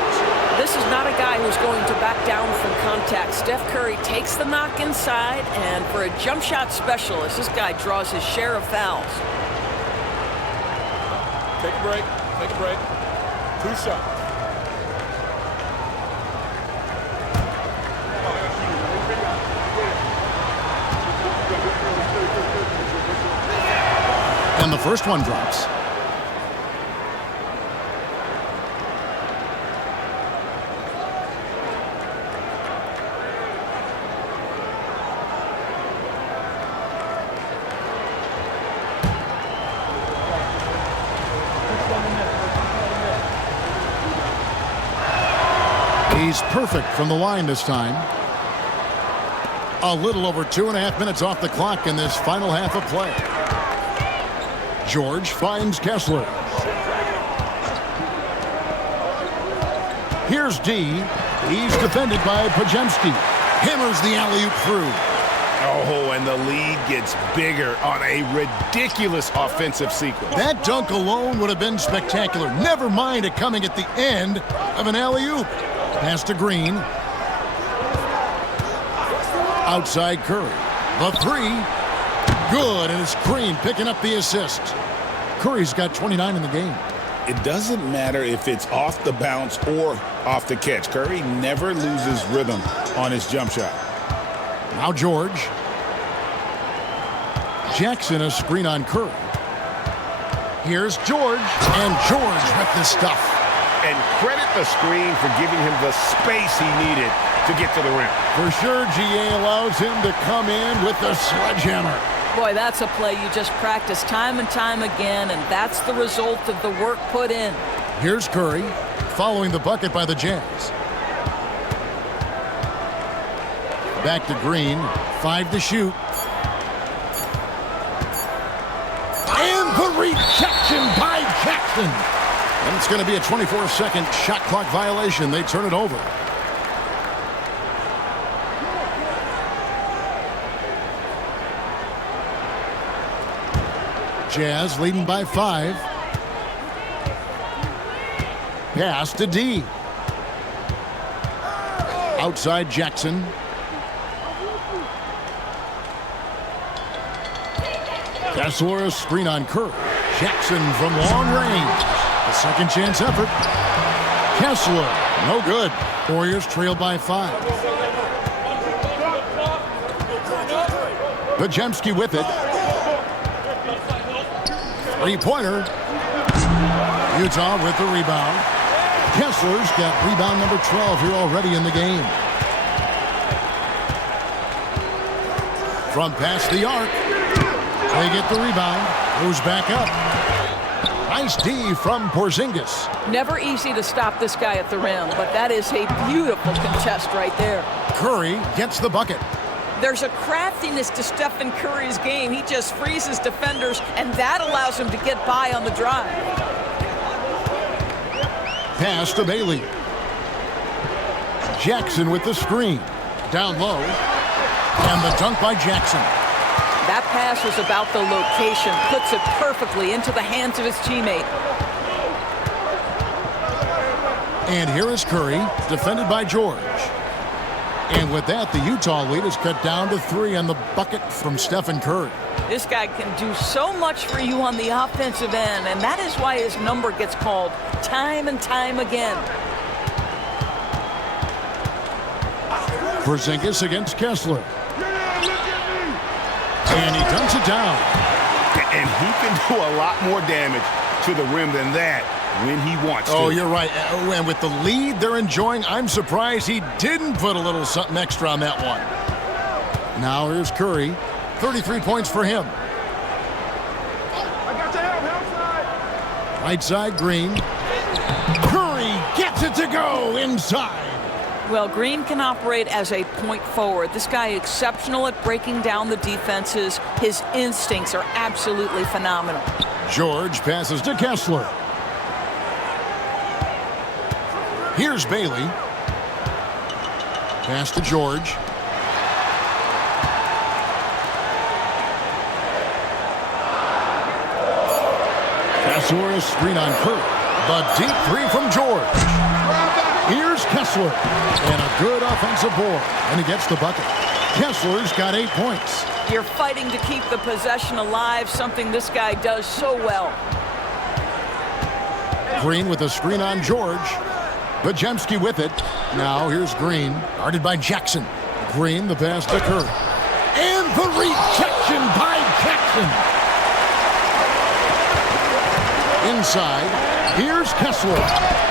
This is not a guy who's going to back down from contact. Steph Curry takes the knock inside, and for a jump shot specialist, this guy draws his share of fouls. Take a break. Take a break. 2 shots. And the first one drops. He's perfect from the line this time. A little over 2.5 minutes off the clock in this final half of play. George finds Kessler. Here's D. He's defended by Podziemski. Hammers the alley-oop through. Oh, and the lead gets bigger on a ridiculous offensive sequence. That dunk alone would have been spectacular. Never mind it coming at the end of an alley-oop. Pass to Green. Outside Curry. The three. Good, and it's Green picking up the assist. Curry's got 29 in the game. It doesn't matter if it's off the bounce or off the catch. Curry never loses rhythm on his jump shot. Now George. Jackson a screen on Curry. Here's George, and George with the stuff. And credit the screen for giving him the space he needed to get to the rim. For sure, GA allows him to come in with the sledgehammer. Boy, that's a play you just practice time and time again, and that's the result of the work put in. Here's Curry, following the bucket by the Jazz. Back to Green, 5 to shoot. And the rejection by Jackson. And it's going to be a 24-second shot clock violation. They turn it over. Jazz leading by 5. Pass to D. Outside Jackson. Kessler a screen on Curry. Jackson from long range. A second chance effort. Kessler, no good. Warriors trail by 5. Podziemski with it. Three-pointer. Utah with the rebound. Kessler's got rebound number 12 here already in the game. From past the arc. They get the rebound. Goes back up. Nice D from Porzingis. Never easy to stop this guy at the rim, but that is a beautiful contest right there. Curry gets the bucket. There's a craftiness to Stephen Curry's game. He just freezes defenders, and that allows him to get by on the drive. Pass to Bailey. Jackson with the screen. Down low. And the dunk by Jackson. That pass was about the location. Puts it perfectly into the hands of his teammate. And here is Curry, defended by George. And with that, the Utah lead is cut down to 3 on the bucket from Stephen Curry. This guy can do so much for you on the offensive end, and that is why his number gets called time and time again. Porzingis against Kessler. And he dunks it down. And he can do a lot more damage to the rim than that when he wants to. Oh, you're right. And with the lead they're enjoying, I'm surprised he didn't put a little something extra on that one. Now here's Curry. 33 points for him. Right side, Green. Curry gets it to go inside. Well, Green can operate as a point forward. This guy is exceptional at breaking down the defenses. His instincts are absolutely phenomenal. George passes to Kessler. Here's Bailey. Pass to George. Kessler a screen on Curry. The deep 3 from George. Here's Kessler. And a good offensive board. And he gets the bucket. Kessler's got 8 points. You're fighting to keep the possession alive, something this guy does so well. Green with a screen on George. Podziemski with it. Now here's Green. Guarded by Jackson. Green the pass to Curry. And the rejection by Jackson. Inside. Here's Kessler.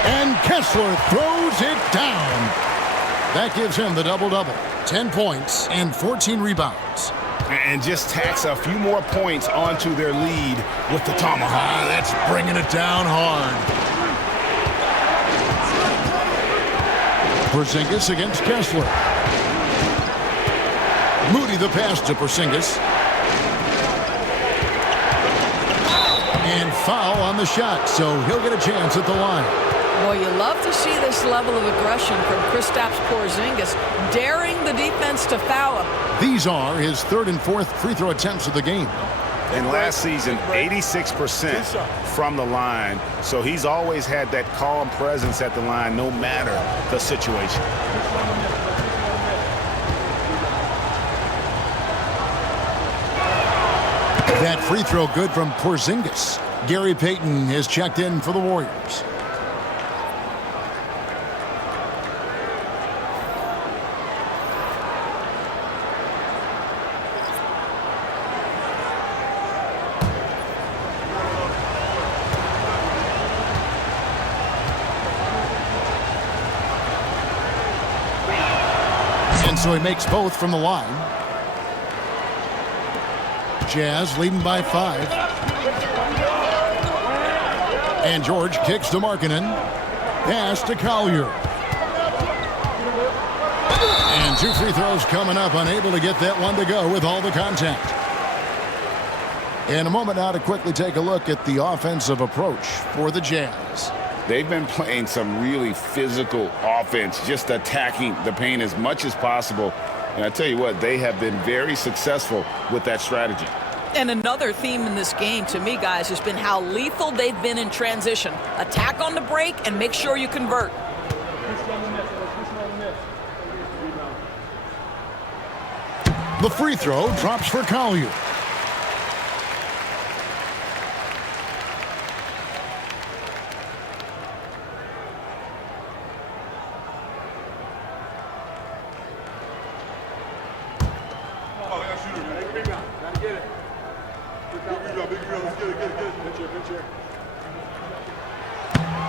And Kessler throws it down. That gives him the double-double. 10 points and 14 rebounds. And just tacks a few more points onto their lead with the tomahawk. That's bringing it down hard. Porzingis against Kessler. Moody the pass to Porzingis. And foul on the shot, so he'll get a chance at the line. Well, you love to see this level of aggression from Kristaps Porzingis, daring the defense to foul him. These are his third and fourth free throw attempts of the game. And last season, 86% from the line. So he's always had that calm presence at the line, no matter the situation. That free throw good from Porzingis. Gary Payton has checked in for the Warriors. And so he makes both from the line. Jazz leading by 5. And George kicks to Markkanen. Pass to Collier. And 2 free throws coming up, unable to get that one to go with all the contact. In a moment now to quickly take a look at the offensive approach for the Jazz. They've been playing some really physical offense, just attacking the paint as much as possible. And I tell you what, they have been very successful with that strategy. And another theme in this game, to me, guys, has been how lethal they've been in transition. Attack on the break and make sure you convert. The free throw drops for Collier.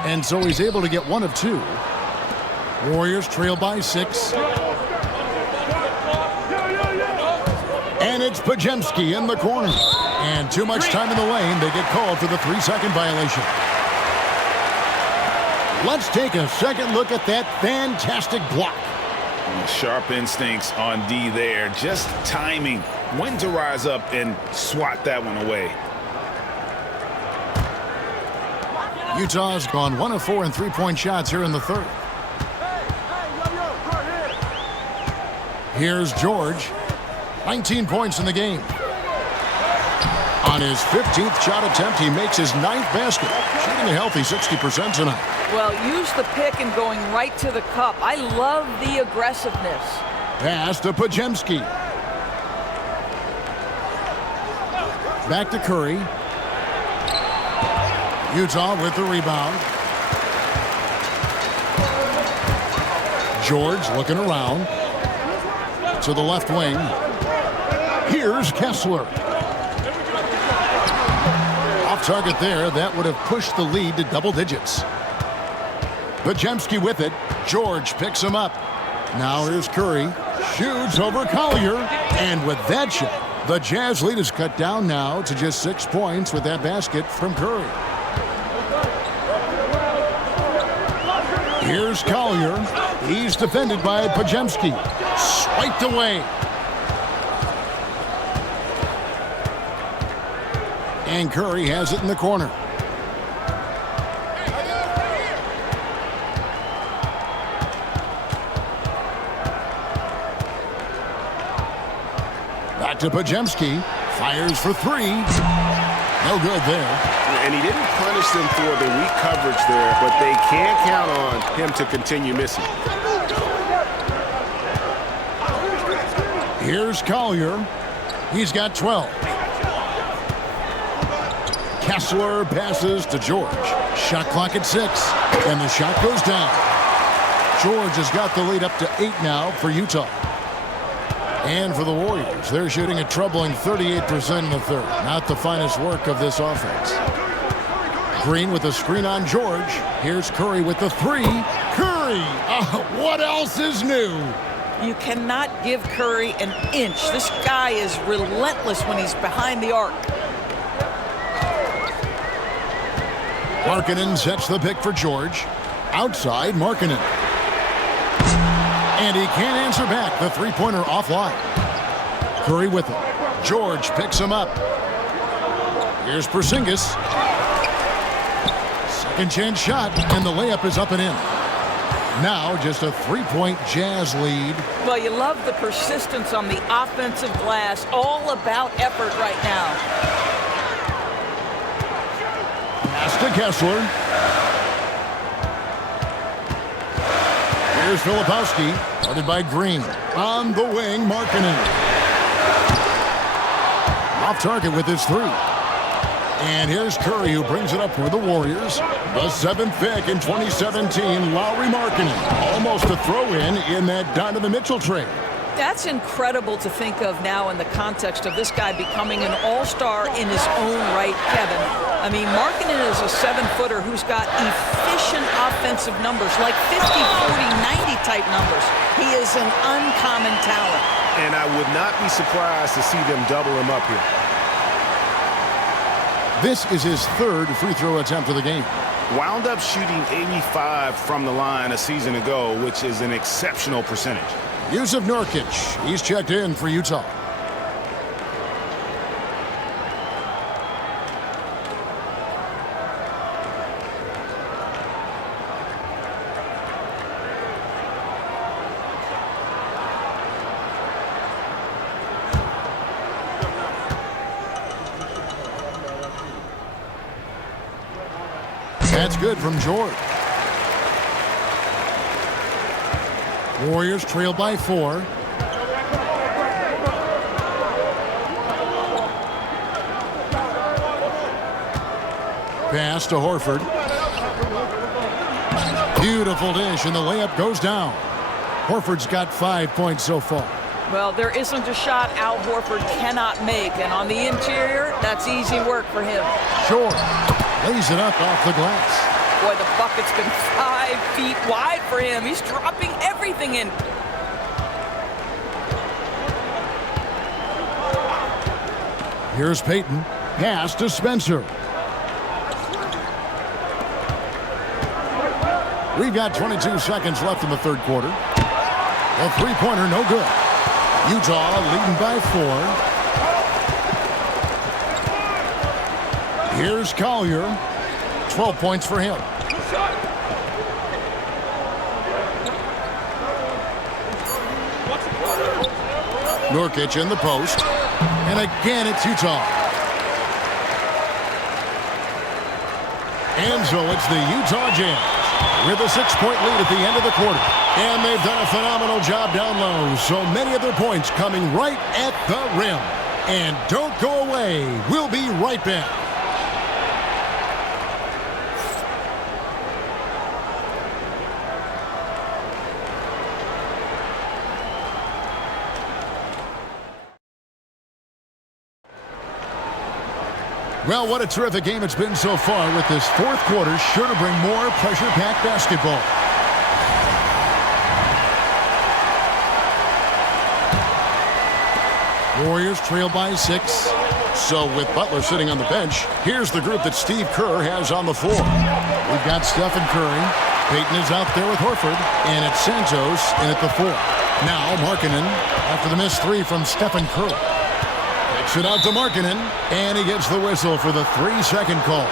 And so he's able to get 1 of 2. Warriors trail by 6. And it's Podziemski in the corner. And too much time in the lane. They get called for the 3-second violation. Let's take a second look at that fantastic block. Sharp instincts on D there. Just timing when to rise up and swat that one away. Utah's gone 1 of 4 in 3-point shots here in the third. Here's George. 19 points in the game. On his 15th shot attempt, he makes his 9th basket. Shooting a healthy 60% tonight. Well, use the pick and going right to the cup. I love the aggressiveness. Pass to Podziemski. Back to Curry. Utah with the rebound. George looking around. To the left wing. Here's Kessler. Off target there. That would have pushed the lead to double digits. Podziemski with it. George picks him up. Now here's Curry. Shoots over Collier. And with that shot, the Jazz lead is cut down now to just 6 points with that basket from Curry. Here's Collier. He's defended by Podziemski. Swiped away. And Curry has it in the corner. Back to Podziemski. Fires for 3. No good there. And he didn't punish them for the weak coverage there, but they can't count on him to continue missing. Here's Collier. He's got 12. Kessler passes to George. Shot clock at 6. And the shot goes down. George has got the lead up to 8 now for Utah. And for the Warriors, they're shooting a troubling 38% in the third. Not the finest work of this offense. Green with a screen on George. Here's Curry with the 3. Curry! What else is new? You cannot give Curry an inch. This guy is relentless when he's behind the arc. Markkanen sets the pick for George. Outside, Markkanen. And he can't answer back. The 3-pointer offline. Curry with it. George picks him up. Here's Porzingis. Second chance shot, and the layup is up and in. Now just a 3-point Jazz lead. Well, you love the persistence on the offensive glass. All about effort right now. Pass to Kessler. Here's Filipowski, guarded by Green. On the wing, Markkanen. Off target with his three. And here's Curry, who brings it up for the Warriors. The 7th pick in 2017, Lauri Markkanen. Almost a throw-in that Donovan Mitchell trade. That's incredible to think of now in the context of this guy becoming an all-star in his own right, Kevin. I mean, Markkanen is a 7-footer who's got efficient offensive numbers, like 50, 40, 90 type numbers. He is an uncommon talent. And I would not be surprised to see them double him up here. This is his 3rd free throw attempt of the game. Wound up shooting 85 from the line a season ago, which is an exceptional percentage. Jusuf Nurkic, he's checked in for Utah. That's good from George. Warriors trail by 4. Pass to Horford. Beautiful dish, and the layup goes down. Horford's got 5 points so far. Well, there isn't a shot Al Horford cannot make, and on the interior, that's easy work for him. George lays it up off the glass. Boy, the bucket's been 5 feet wide for him. He's dropping everything in. Here's Payton. Pass to Spencer. We've got 22 seconds left in the 3rd quarter. A three-pointer, no good. Utah leading by 4. Here's Collier. 12 points for him. Nurkic in the post. And again, it's Utah. And so it's the Utah Jazz with a 6-point lead at the end of the quarter. And they've done a phenomenal job down low. So many of their points coming right at the rim. And don't go away. We'll be right back. Well, what a terrific game it's been so far, with this 4th quarter sure to bring more pressure-packed basketball. Warriors trail by 6. So with Butler sitting on the bench, here's the group that Steve Kerr has on the floor. We've got Stephen Curry. Payton is out there with Horford, and it's Santos in at the 4. Now Markkanen after the missed 3 from Stephen Curry. It out to Markkanen, and he gets the whistle for the 3-second call.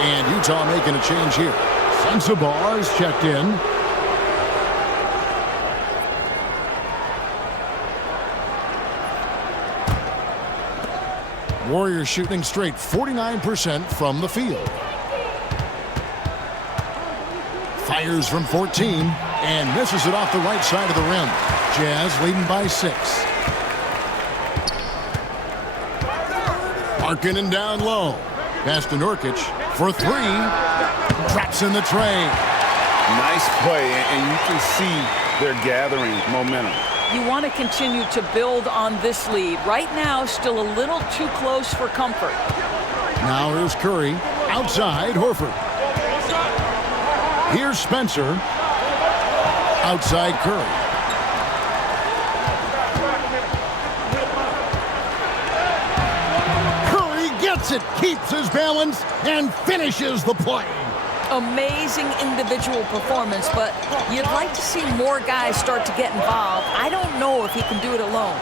And Utah making a change here. Sensabaugh is checked in. Warriors shooting straight 49% from the field. Fires from 14 and misses it off the right side of the rim. Jazz leading by 6. Markkanen down low. Pass to Nurkic for 3. Drops in the tray. Nice play, and you can see they're gathering momentum. You want to continue to build on this lead. Right now, still a little too close for comfort. Now here's Curry. Outside, Horford. Here's Spencer. Outside, Curry. It keeps his balance and finishes the play. Amazing individual performance, but you'd like to see more guys start to get involved. I don't know if he can do it alone.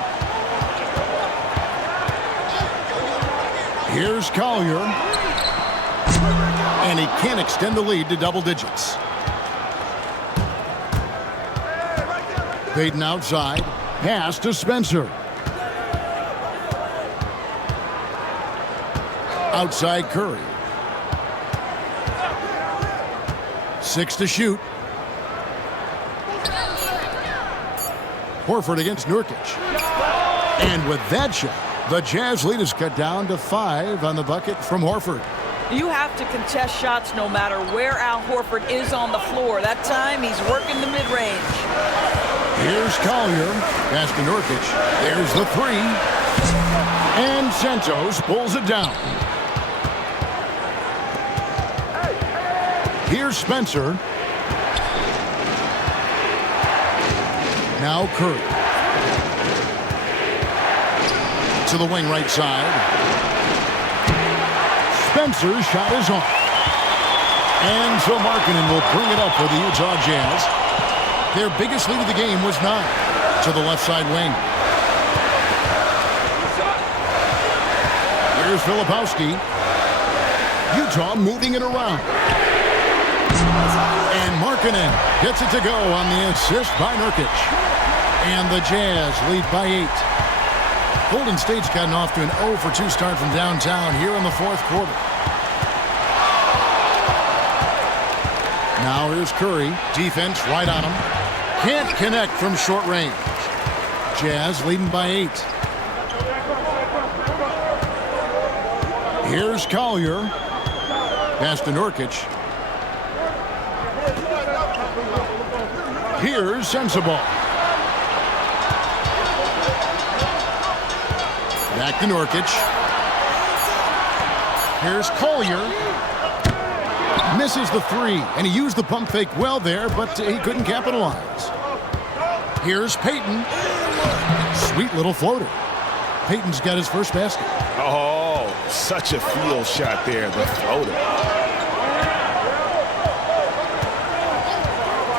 Here's Collier. And he can't extend the lead to double digits. Payton outside. Pass to Spencer. Outside Curry. 6 to shoot. Horford against Nurkic. And with that shot, the Jazz lead is cut down to 5 on the bucket from Horford. You have to contest shots no matter where Al Horford is on the floor. That time, he's working the mid-range. Here's Collier. Pass to Nurkic. There's the 3. And Santos pulls it down. Here's Spencer. Now Curry. To the wing right side. Spencer's shot is on. And so Markkanen will bring it up for the Utah Jazz. Their biggest lead of the game was 9. To the left side wing. Here's Filipowski. Utah moving it around. And Markkanen gets it to go on the assist by Nurkic. And the Jazz lead by 8. Golden State's gotten off to an 0-for-2 start from downtown here in the 4th quarter. Now here's Curry. Defense right on him. Can't connect from short range. Jazz leading by 8. Here's Collier. Pass to Nurkic. Here's Sensabaugh. Back to Nurkic. Here's Collier. Misses the 3, and he used the pump fake well there, but he couldn't capitalize. Here's Payton. Sweet little floater. Payton's got his first basket. Oh, such a field shot there, the floater.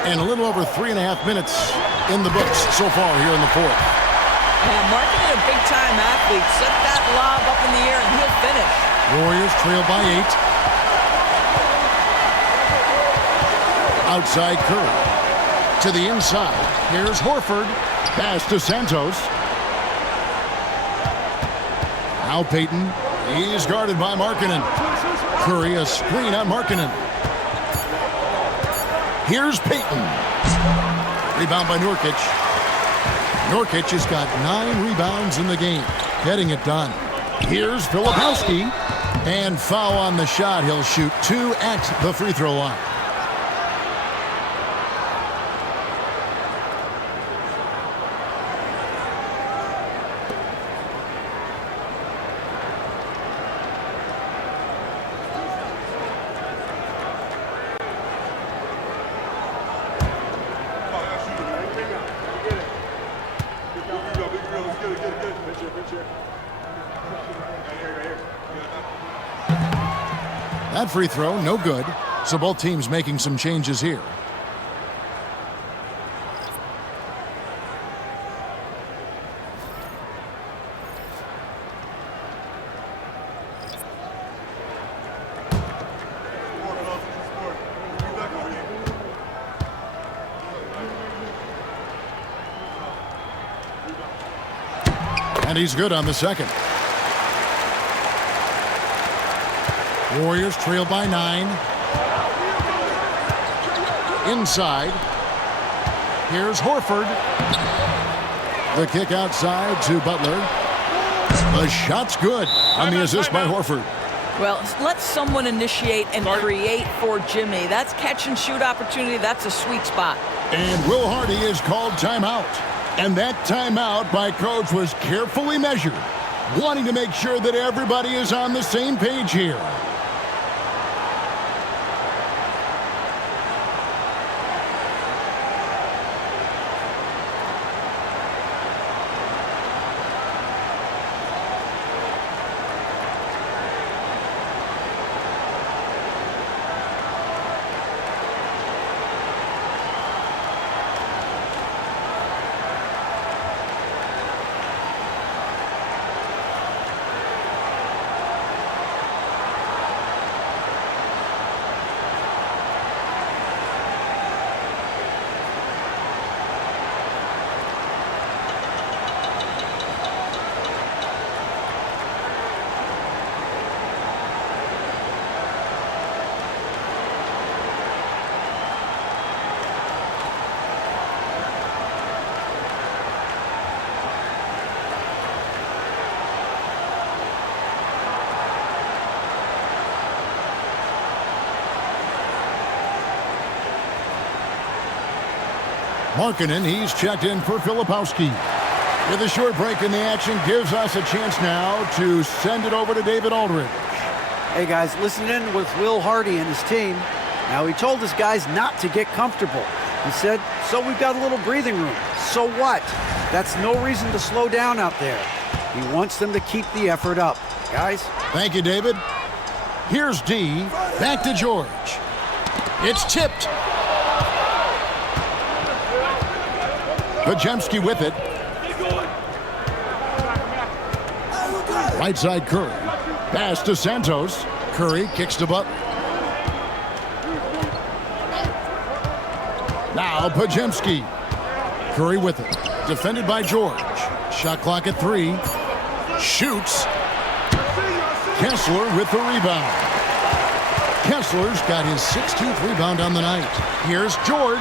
And a little over 3.5 minutes in the books so far here in the 4th. Markkanen, a big-time athlete. Set that lob up in the air, and he'll finish. Warriors trail by 8. Outside Curry. To the inside. Here's Horford. Pass to Santos. Now Payton. He's guarded by Markkanen. Curry, a screen on Markkanen. Here's Payton. Rebound by Nurkic. Nurkic has got 9 rebounds in the game. Getting it done. Here's Filipowski. And foul on the shot. He'll shoot 2 at the free throw line. That free throw, no good. So both teams making some changes here. And he's good on the second. Warriors trail by 9. Inside. Here's Horford. The kick outside to Butler. The shot's good on the assist by Horford. Well, let someone initiate and create for Jimmy. That's catch and shoot opportunity. That's a sweet spot. And Will Hardy is called timeout. And that timeout by coach was carefully measured, wanting to make sure that everybody is on the same page here. Markkanen, he's checked in for Filipowski. With a short break in the action, gives us a chance now to send it over to David Aldridge. Hey, guys, listen in with Will Hardy and his team. Now, he told his guys not to get comfortable. He said, so we've got a little breathing room. So what? That's no reason to slow down out there. He wants them to keep the effort up. Guys? Thank you, David. Here's D. Back to George. It's tipped. Podziemski with it. Right side Curry. Pass to Santos. Curry kicks to Butler. Now Podziemski. Curry with it. Defended by George. Shot clock at 3. Shoots. Kessler with the rebound. Kessler's got his 16th rebound on the night. Here's George.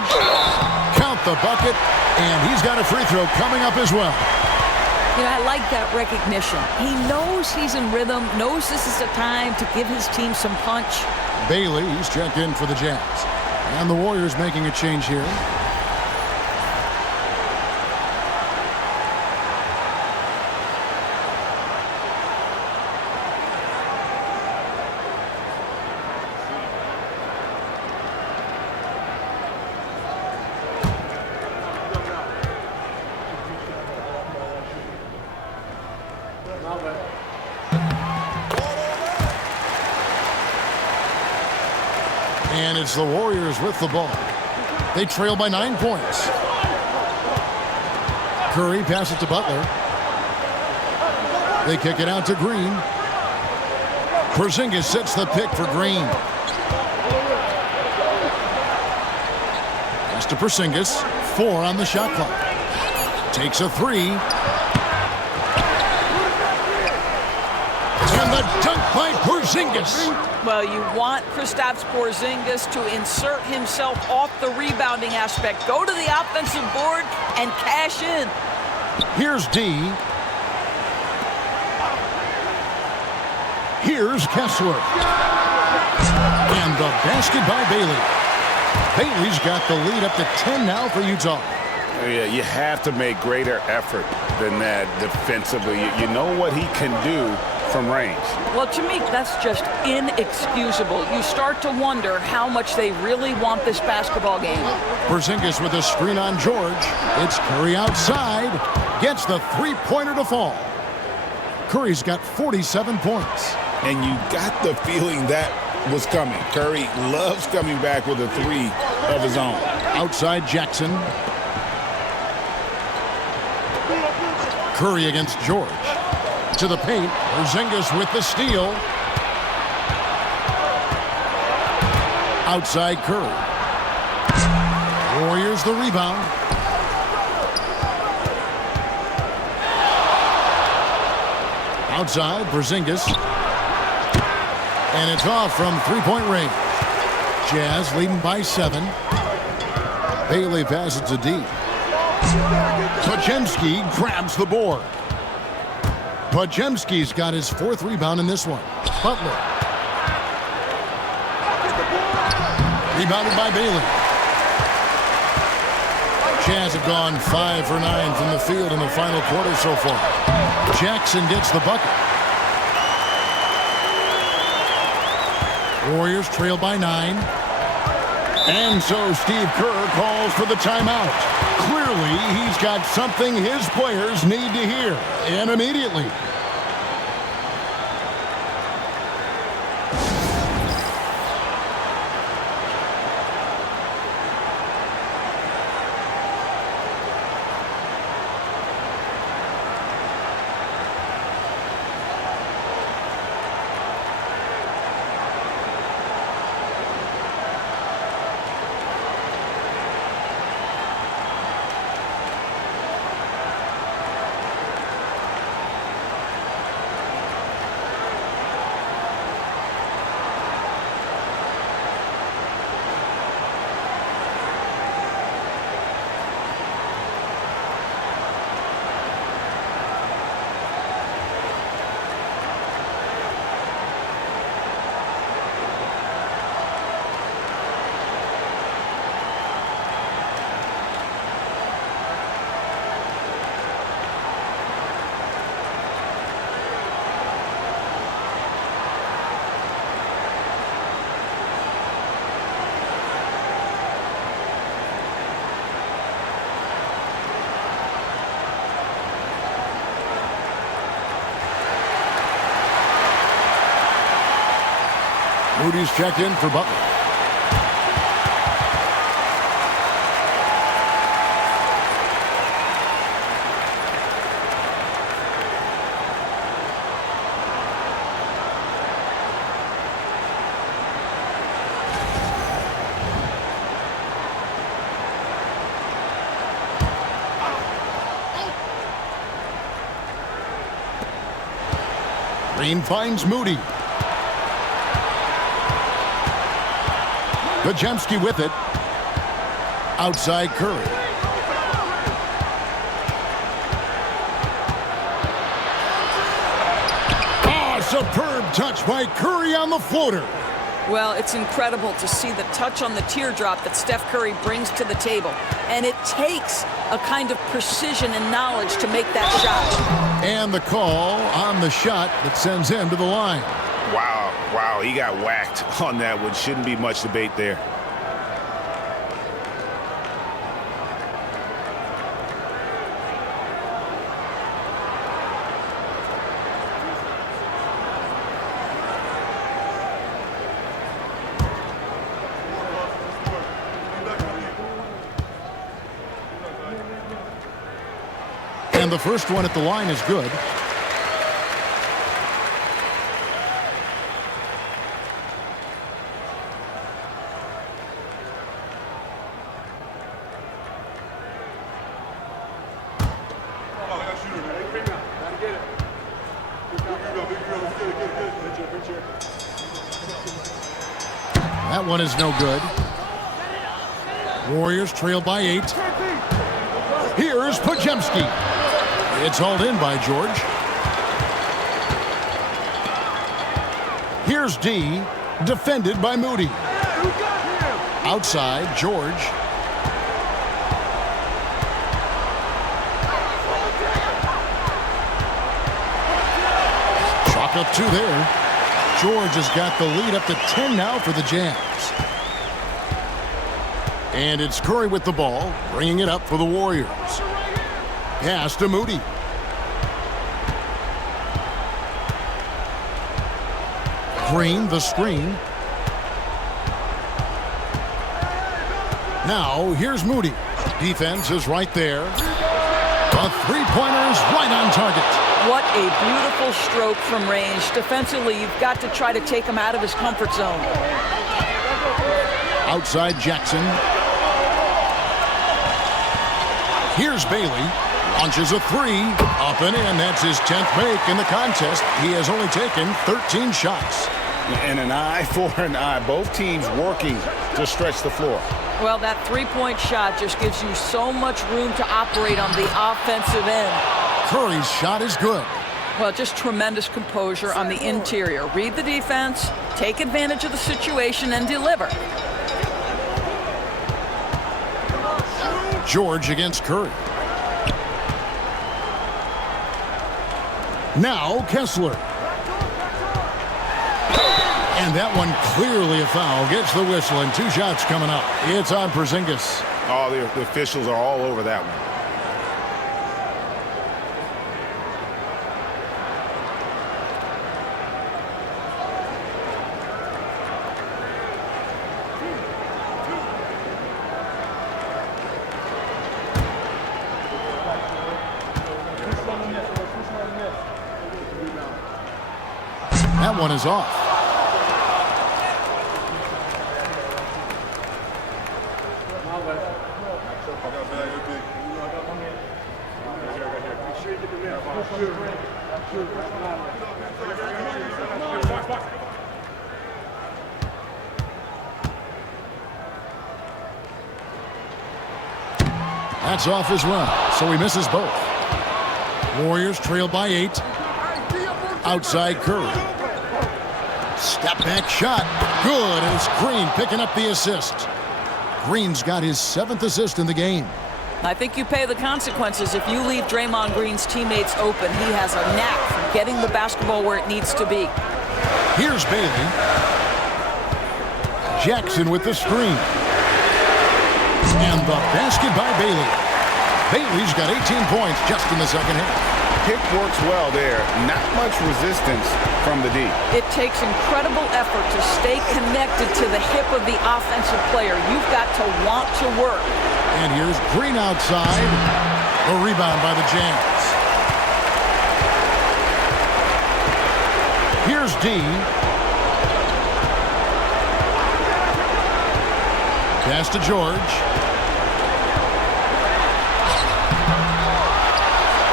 Count the bucket. And he's got a free throw coming up as well. You know, I like that recognition. He knows he's in rhythm, knows this is the time to give his team some punch. Bailey, he's checked in for the Jazz. And the Warriors making a change here. And it's the Warriors with the ball. They trail by 9 points. Curry passes to Butler. They kick it out to Green. Porzingis sets the pick for Green. Pass to Porzingis. 4 on the shot clock. Takes a 3. And the dunk by Porzingis. Well, you want Kristaps Porzingis to insert himself off the rebounding aspect. Go to the offensive board and cash in. Here's D. Here's Kessler. And the basket by Bailey. Bailey's got the lead up to 10 now for Utah. Yeah, you have to make greater effort than that defensively. You know what he can do from range. Well, to me, that's just inexcusable. You start to wonder how much they really want this basketball game. Porzingis with a screen on George. It's Curry outside. Gets the three-pointer to fall. Curry's got 47 points. And you got the feeling that was coming. Curry loves coming back with a 3 of his own. Outside Jackson. Curry against George. To the paint. Porzingis with the steal. Outside Curry. Warriors the rebound. Outside Porzingis. And it's off from three-point range. Jazz leading by 7. Bailey passes to D. Podziemski grabs the board. Podziemski's got his 4th rebound in this one. Butler. Rebounded by Bailey. Jazz have gone 5 for 9 from the field in the final quarter so far. Jackson gets the bucket. Warriors trail by 9. And so Steve Kerr calls for the timeout. Clearly, he's got something his players need to hear, and immediately. Moody's checked in for Butler. Green finds Moody. Podziemski with it. Outside Curry. Oh, superb touch by Curry on the floater. Well, it's incredible to see the touch on the teardrop that Steph Curry brings to the table. And it takes a kind of precision and knowledge to make that shot. And the call on the shot that sends him to the line. Wow, he got whacked on that one. Shouldn't be much debate there. And the first one at the line is good. That one is no good. Warriors trail by 8. Here's Podziemski. It's hauled in by George. Here's D, defended by Moody. Outside, George. Chalk up 2 there. George has got the lead up to 10 now for the Jazz. And it's Curry with the ball, bringing it up for the Warriors. Pass to Moody. Green, the screen. Now, here's Moody. Defense is right there. The three-pointer is right on target. What a beautiful stroke from range. Defensively, you've got to try to take him out of his comfort zone. Outside Jackson. Here's Bailey. Launches a 3. Up and in. That's his 10th make in the contest. He has only taken 13 shots. And an eye for an eye. Both teams working to stretch the floor. Well, that three-point shot just gives you so much room to operate on the offensive end. Curry's shot is good. Well, just tremendous composure on the interior. Read the defense, take advantage of the situation, and deliver. George against Curry. Now Kessler. And that one clearly a foul. Gets the whistle and 2 shots coming up. It's on Porzingis. Oh, the officials are all over that one. That one is off. That's off as well, so he misses both. Warriors trail by 8. Outside Curry. Step back shot. Good, and it's Green picking up the assist. Green's got his 7th assist in the game. I think you pay the consequences if you leave Draymond Green's teammates open. He has a knack for getting the basketball where it needs to be. Here's Bailey. Jackson with the screen. And the basket by Bailey. Bailey's got 18 points just in the second half. Pick works well there. Not much resistance from the D. It takes incredible effort to stay connected to the hip of the offensive player. You've got to want to work. And here's Green outside. A rebound by the Jazz. Here's D. Pass to George.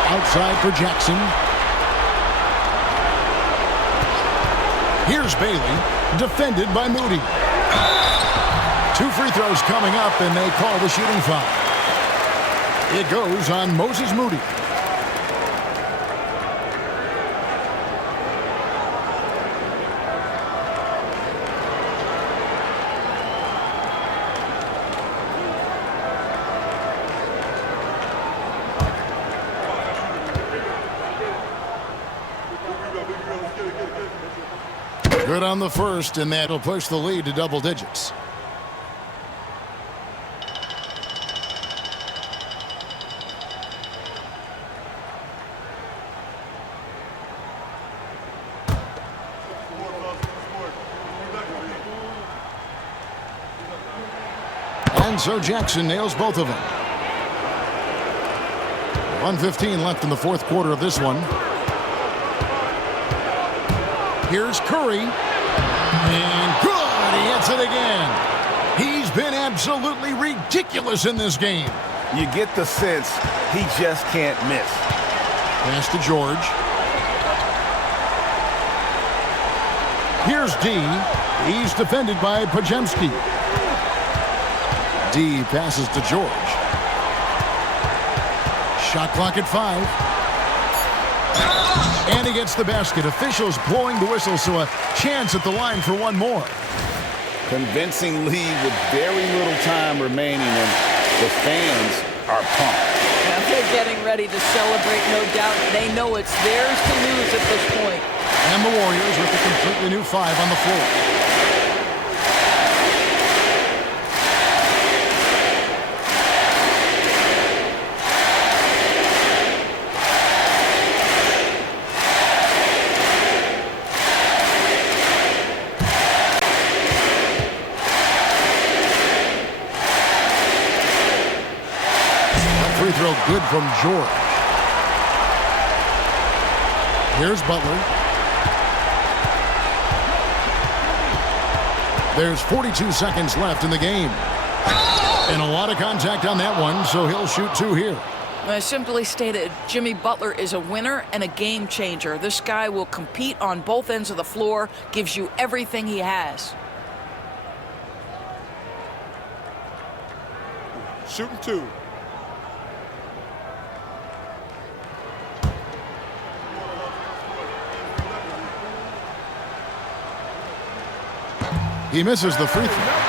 Outside for Jackson. Here's Bailey, defended by Moody. 2 free throws coming up, and they call the shooting foul. It goes on Moses Moody. Good on the first, and that'll push the lead to double digits. And so Jackson nails both of them. 1:15 left in the fourth quarter of this one. Here's Curry. And good! He hits it again. He's been absolutely ridiculous in this game. You get the sense he just can't miss. Pass to George. Here's D. He's defended by Podziemski. D passes to George. Shot clock at 5. And he gets the basket. Officials blowing the whistle, so a chance at the line for one more. Convincing lead with very little time remaining, and the fans are pumped. Now they're getting ready to celebrate, no doubt. They know it's theirs to lose at this point. And the Warriors with a completely new 5 on the floor. Free throw good from George. Here's Butler. There's 42 seconds left in the game. And a lot of contact on that one, so he'll shoot 2 here. Simply stated, Jimmy Butler is a winner and a game changer. This guy will compete on both ends of the floor, gives you everything he has. Shooting 2. He misses the free throw.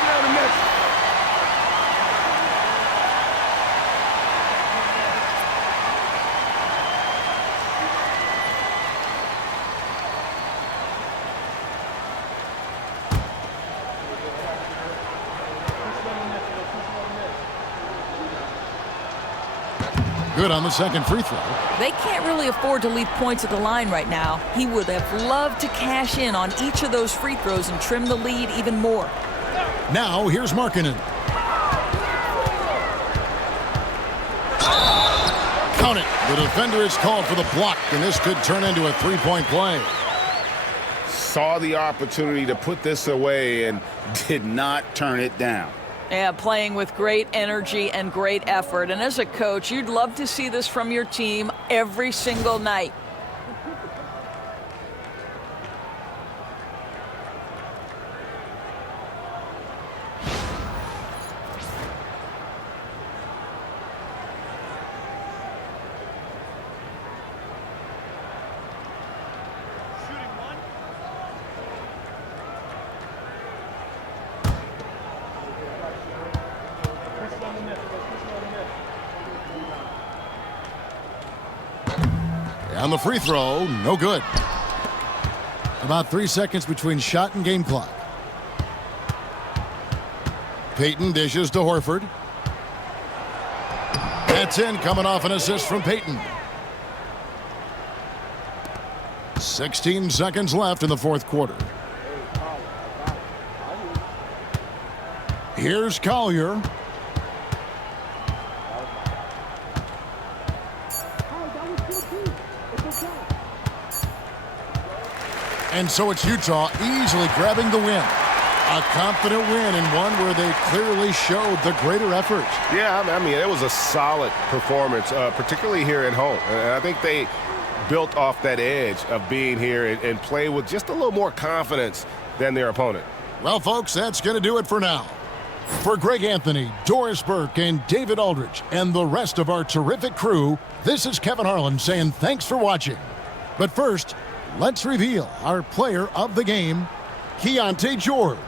Good on the second free throw. They can't really afford to leave points at the line right now. He would have loved to cash in on each of those free throws and trim the lead even more. Now here's Markkanen. Count it. The defender is called for the block, and this could turn into a 3-point play. Saw the opportunity to put this away and did not turn it down. Yeah, playing with great energy and great effort. And as a coach, you'd love to see this from your team every single night. On the free throw, no good. About 3 seconds between shot and game clock. Payton dishes to Horford. That's in, coming off an assist from Payton. 16 seconds left in the fourth quarter. Here's Collier. And so it's Utah easily grabbing the win. A confident win and one where they clearly showed the greater effort. Yeah, I mean, it was a solid performance, particularly here at home. And I think they built off that edge of being here and play with just a little more confidence than their opponent. Well, folks, that's going to do it for now. For Greg Anthony, Doris Burke, and David Aldridge, and the rest of our terrific crew, this is Kevin Harlan saying thanks for watching. But first, let's reveal our player of the game, Keontae George.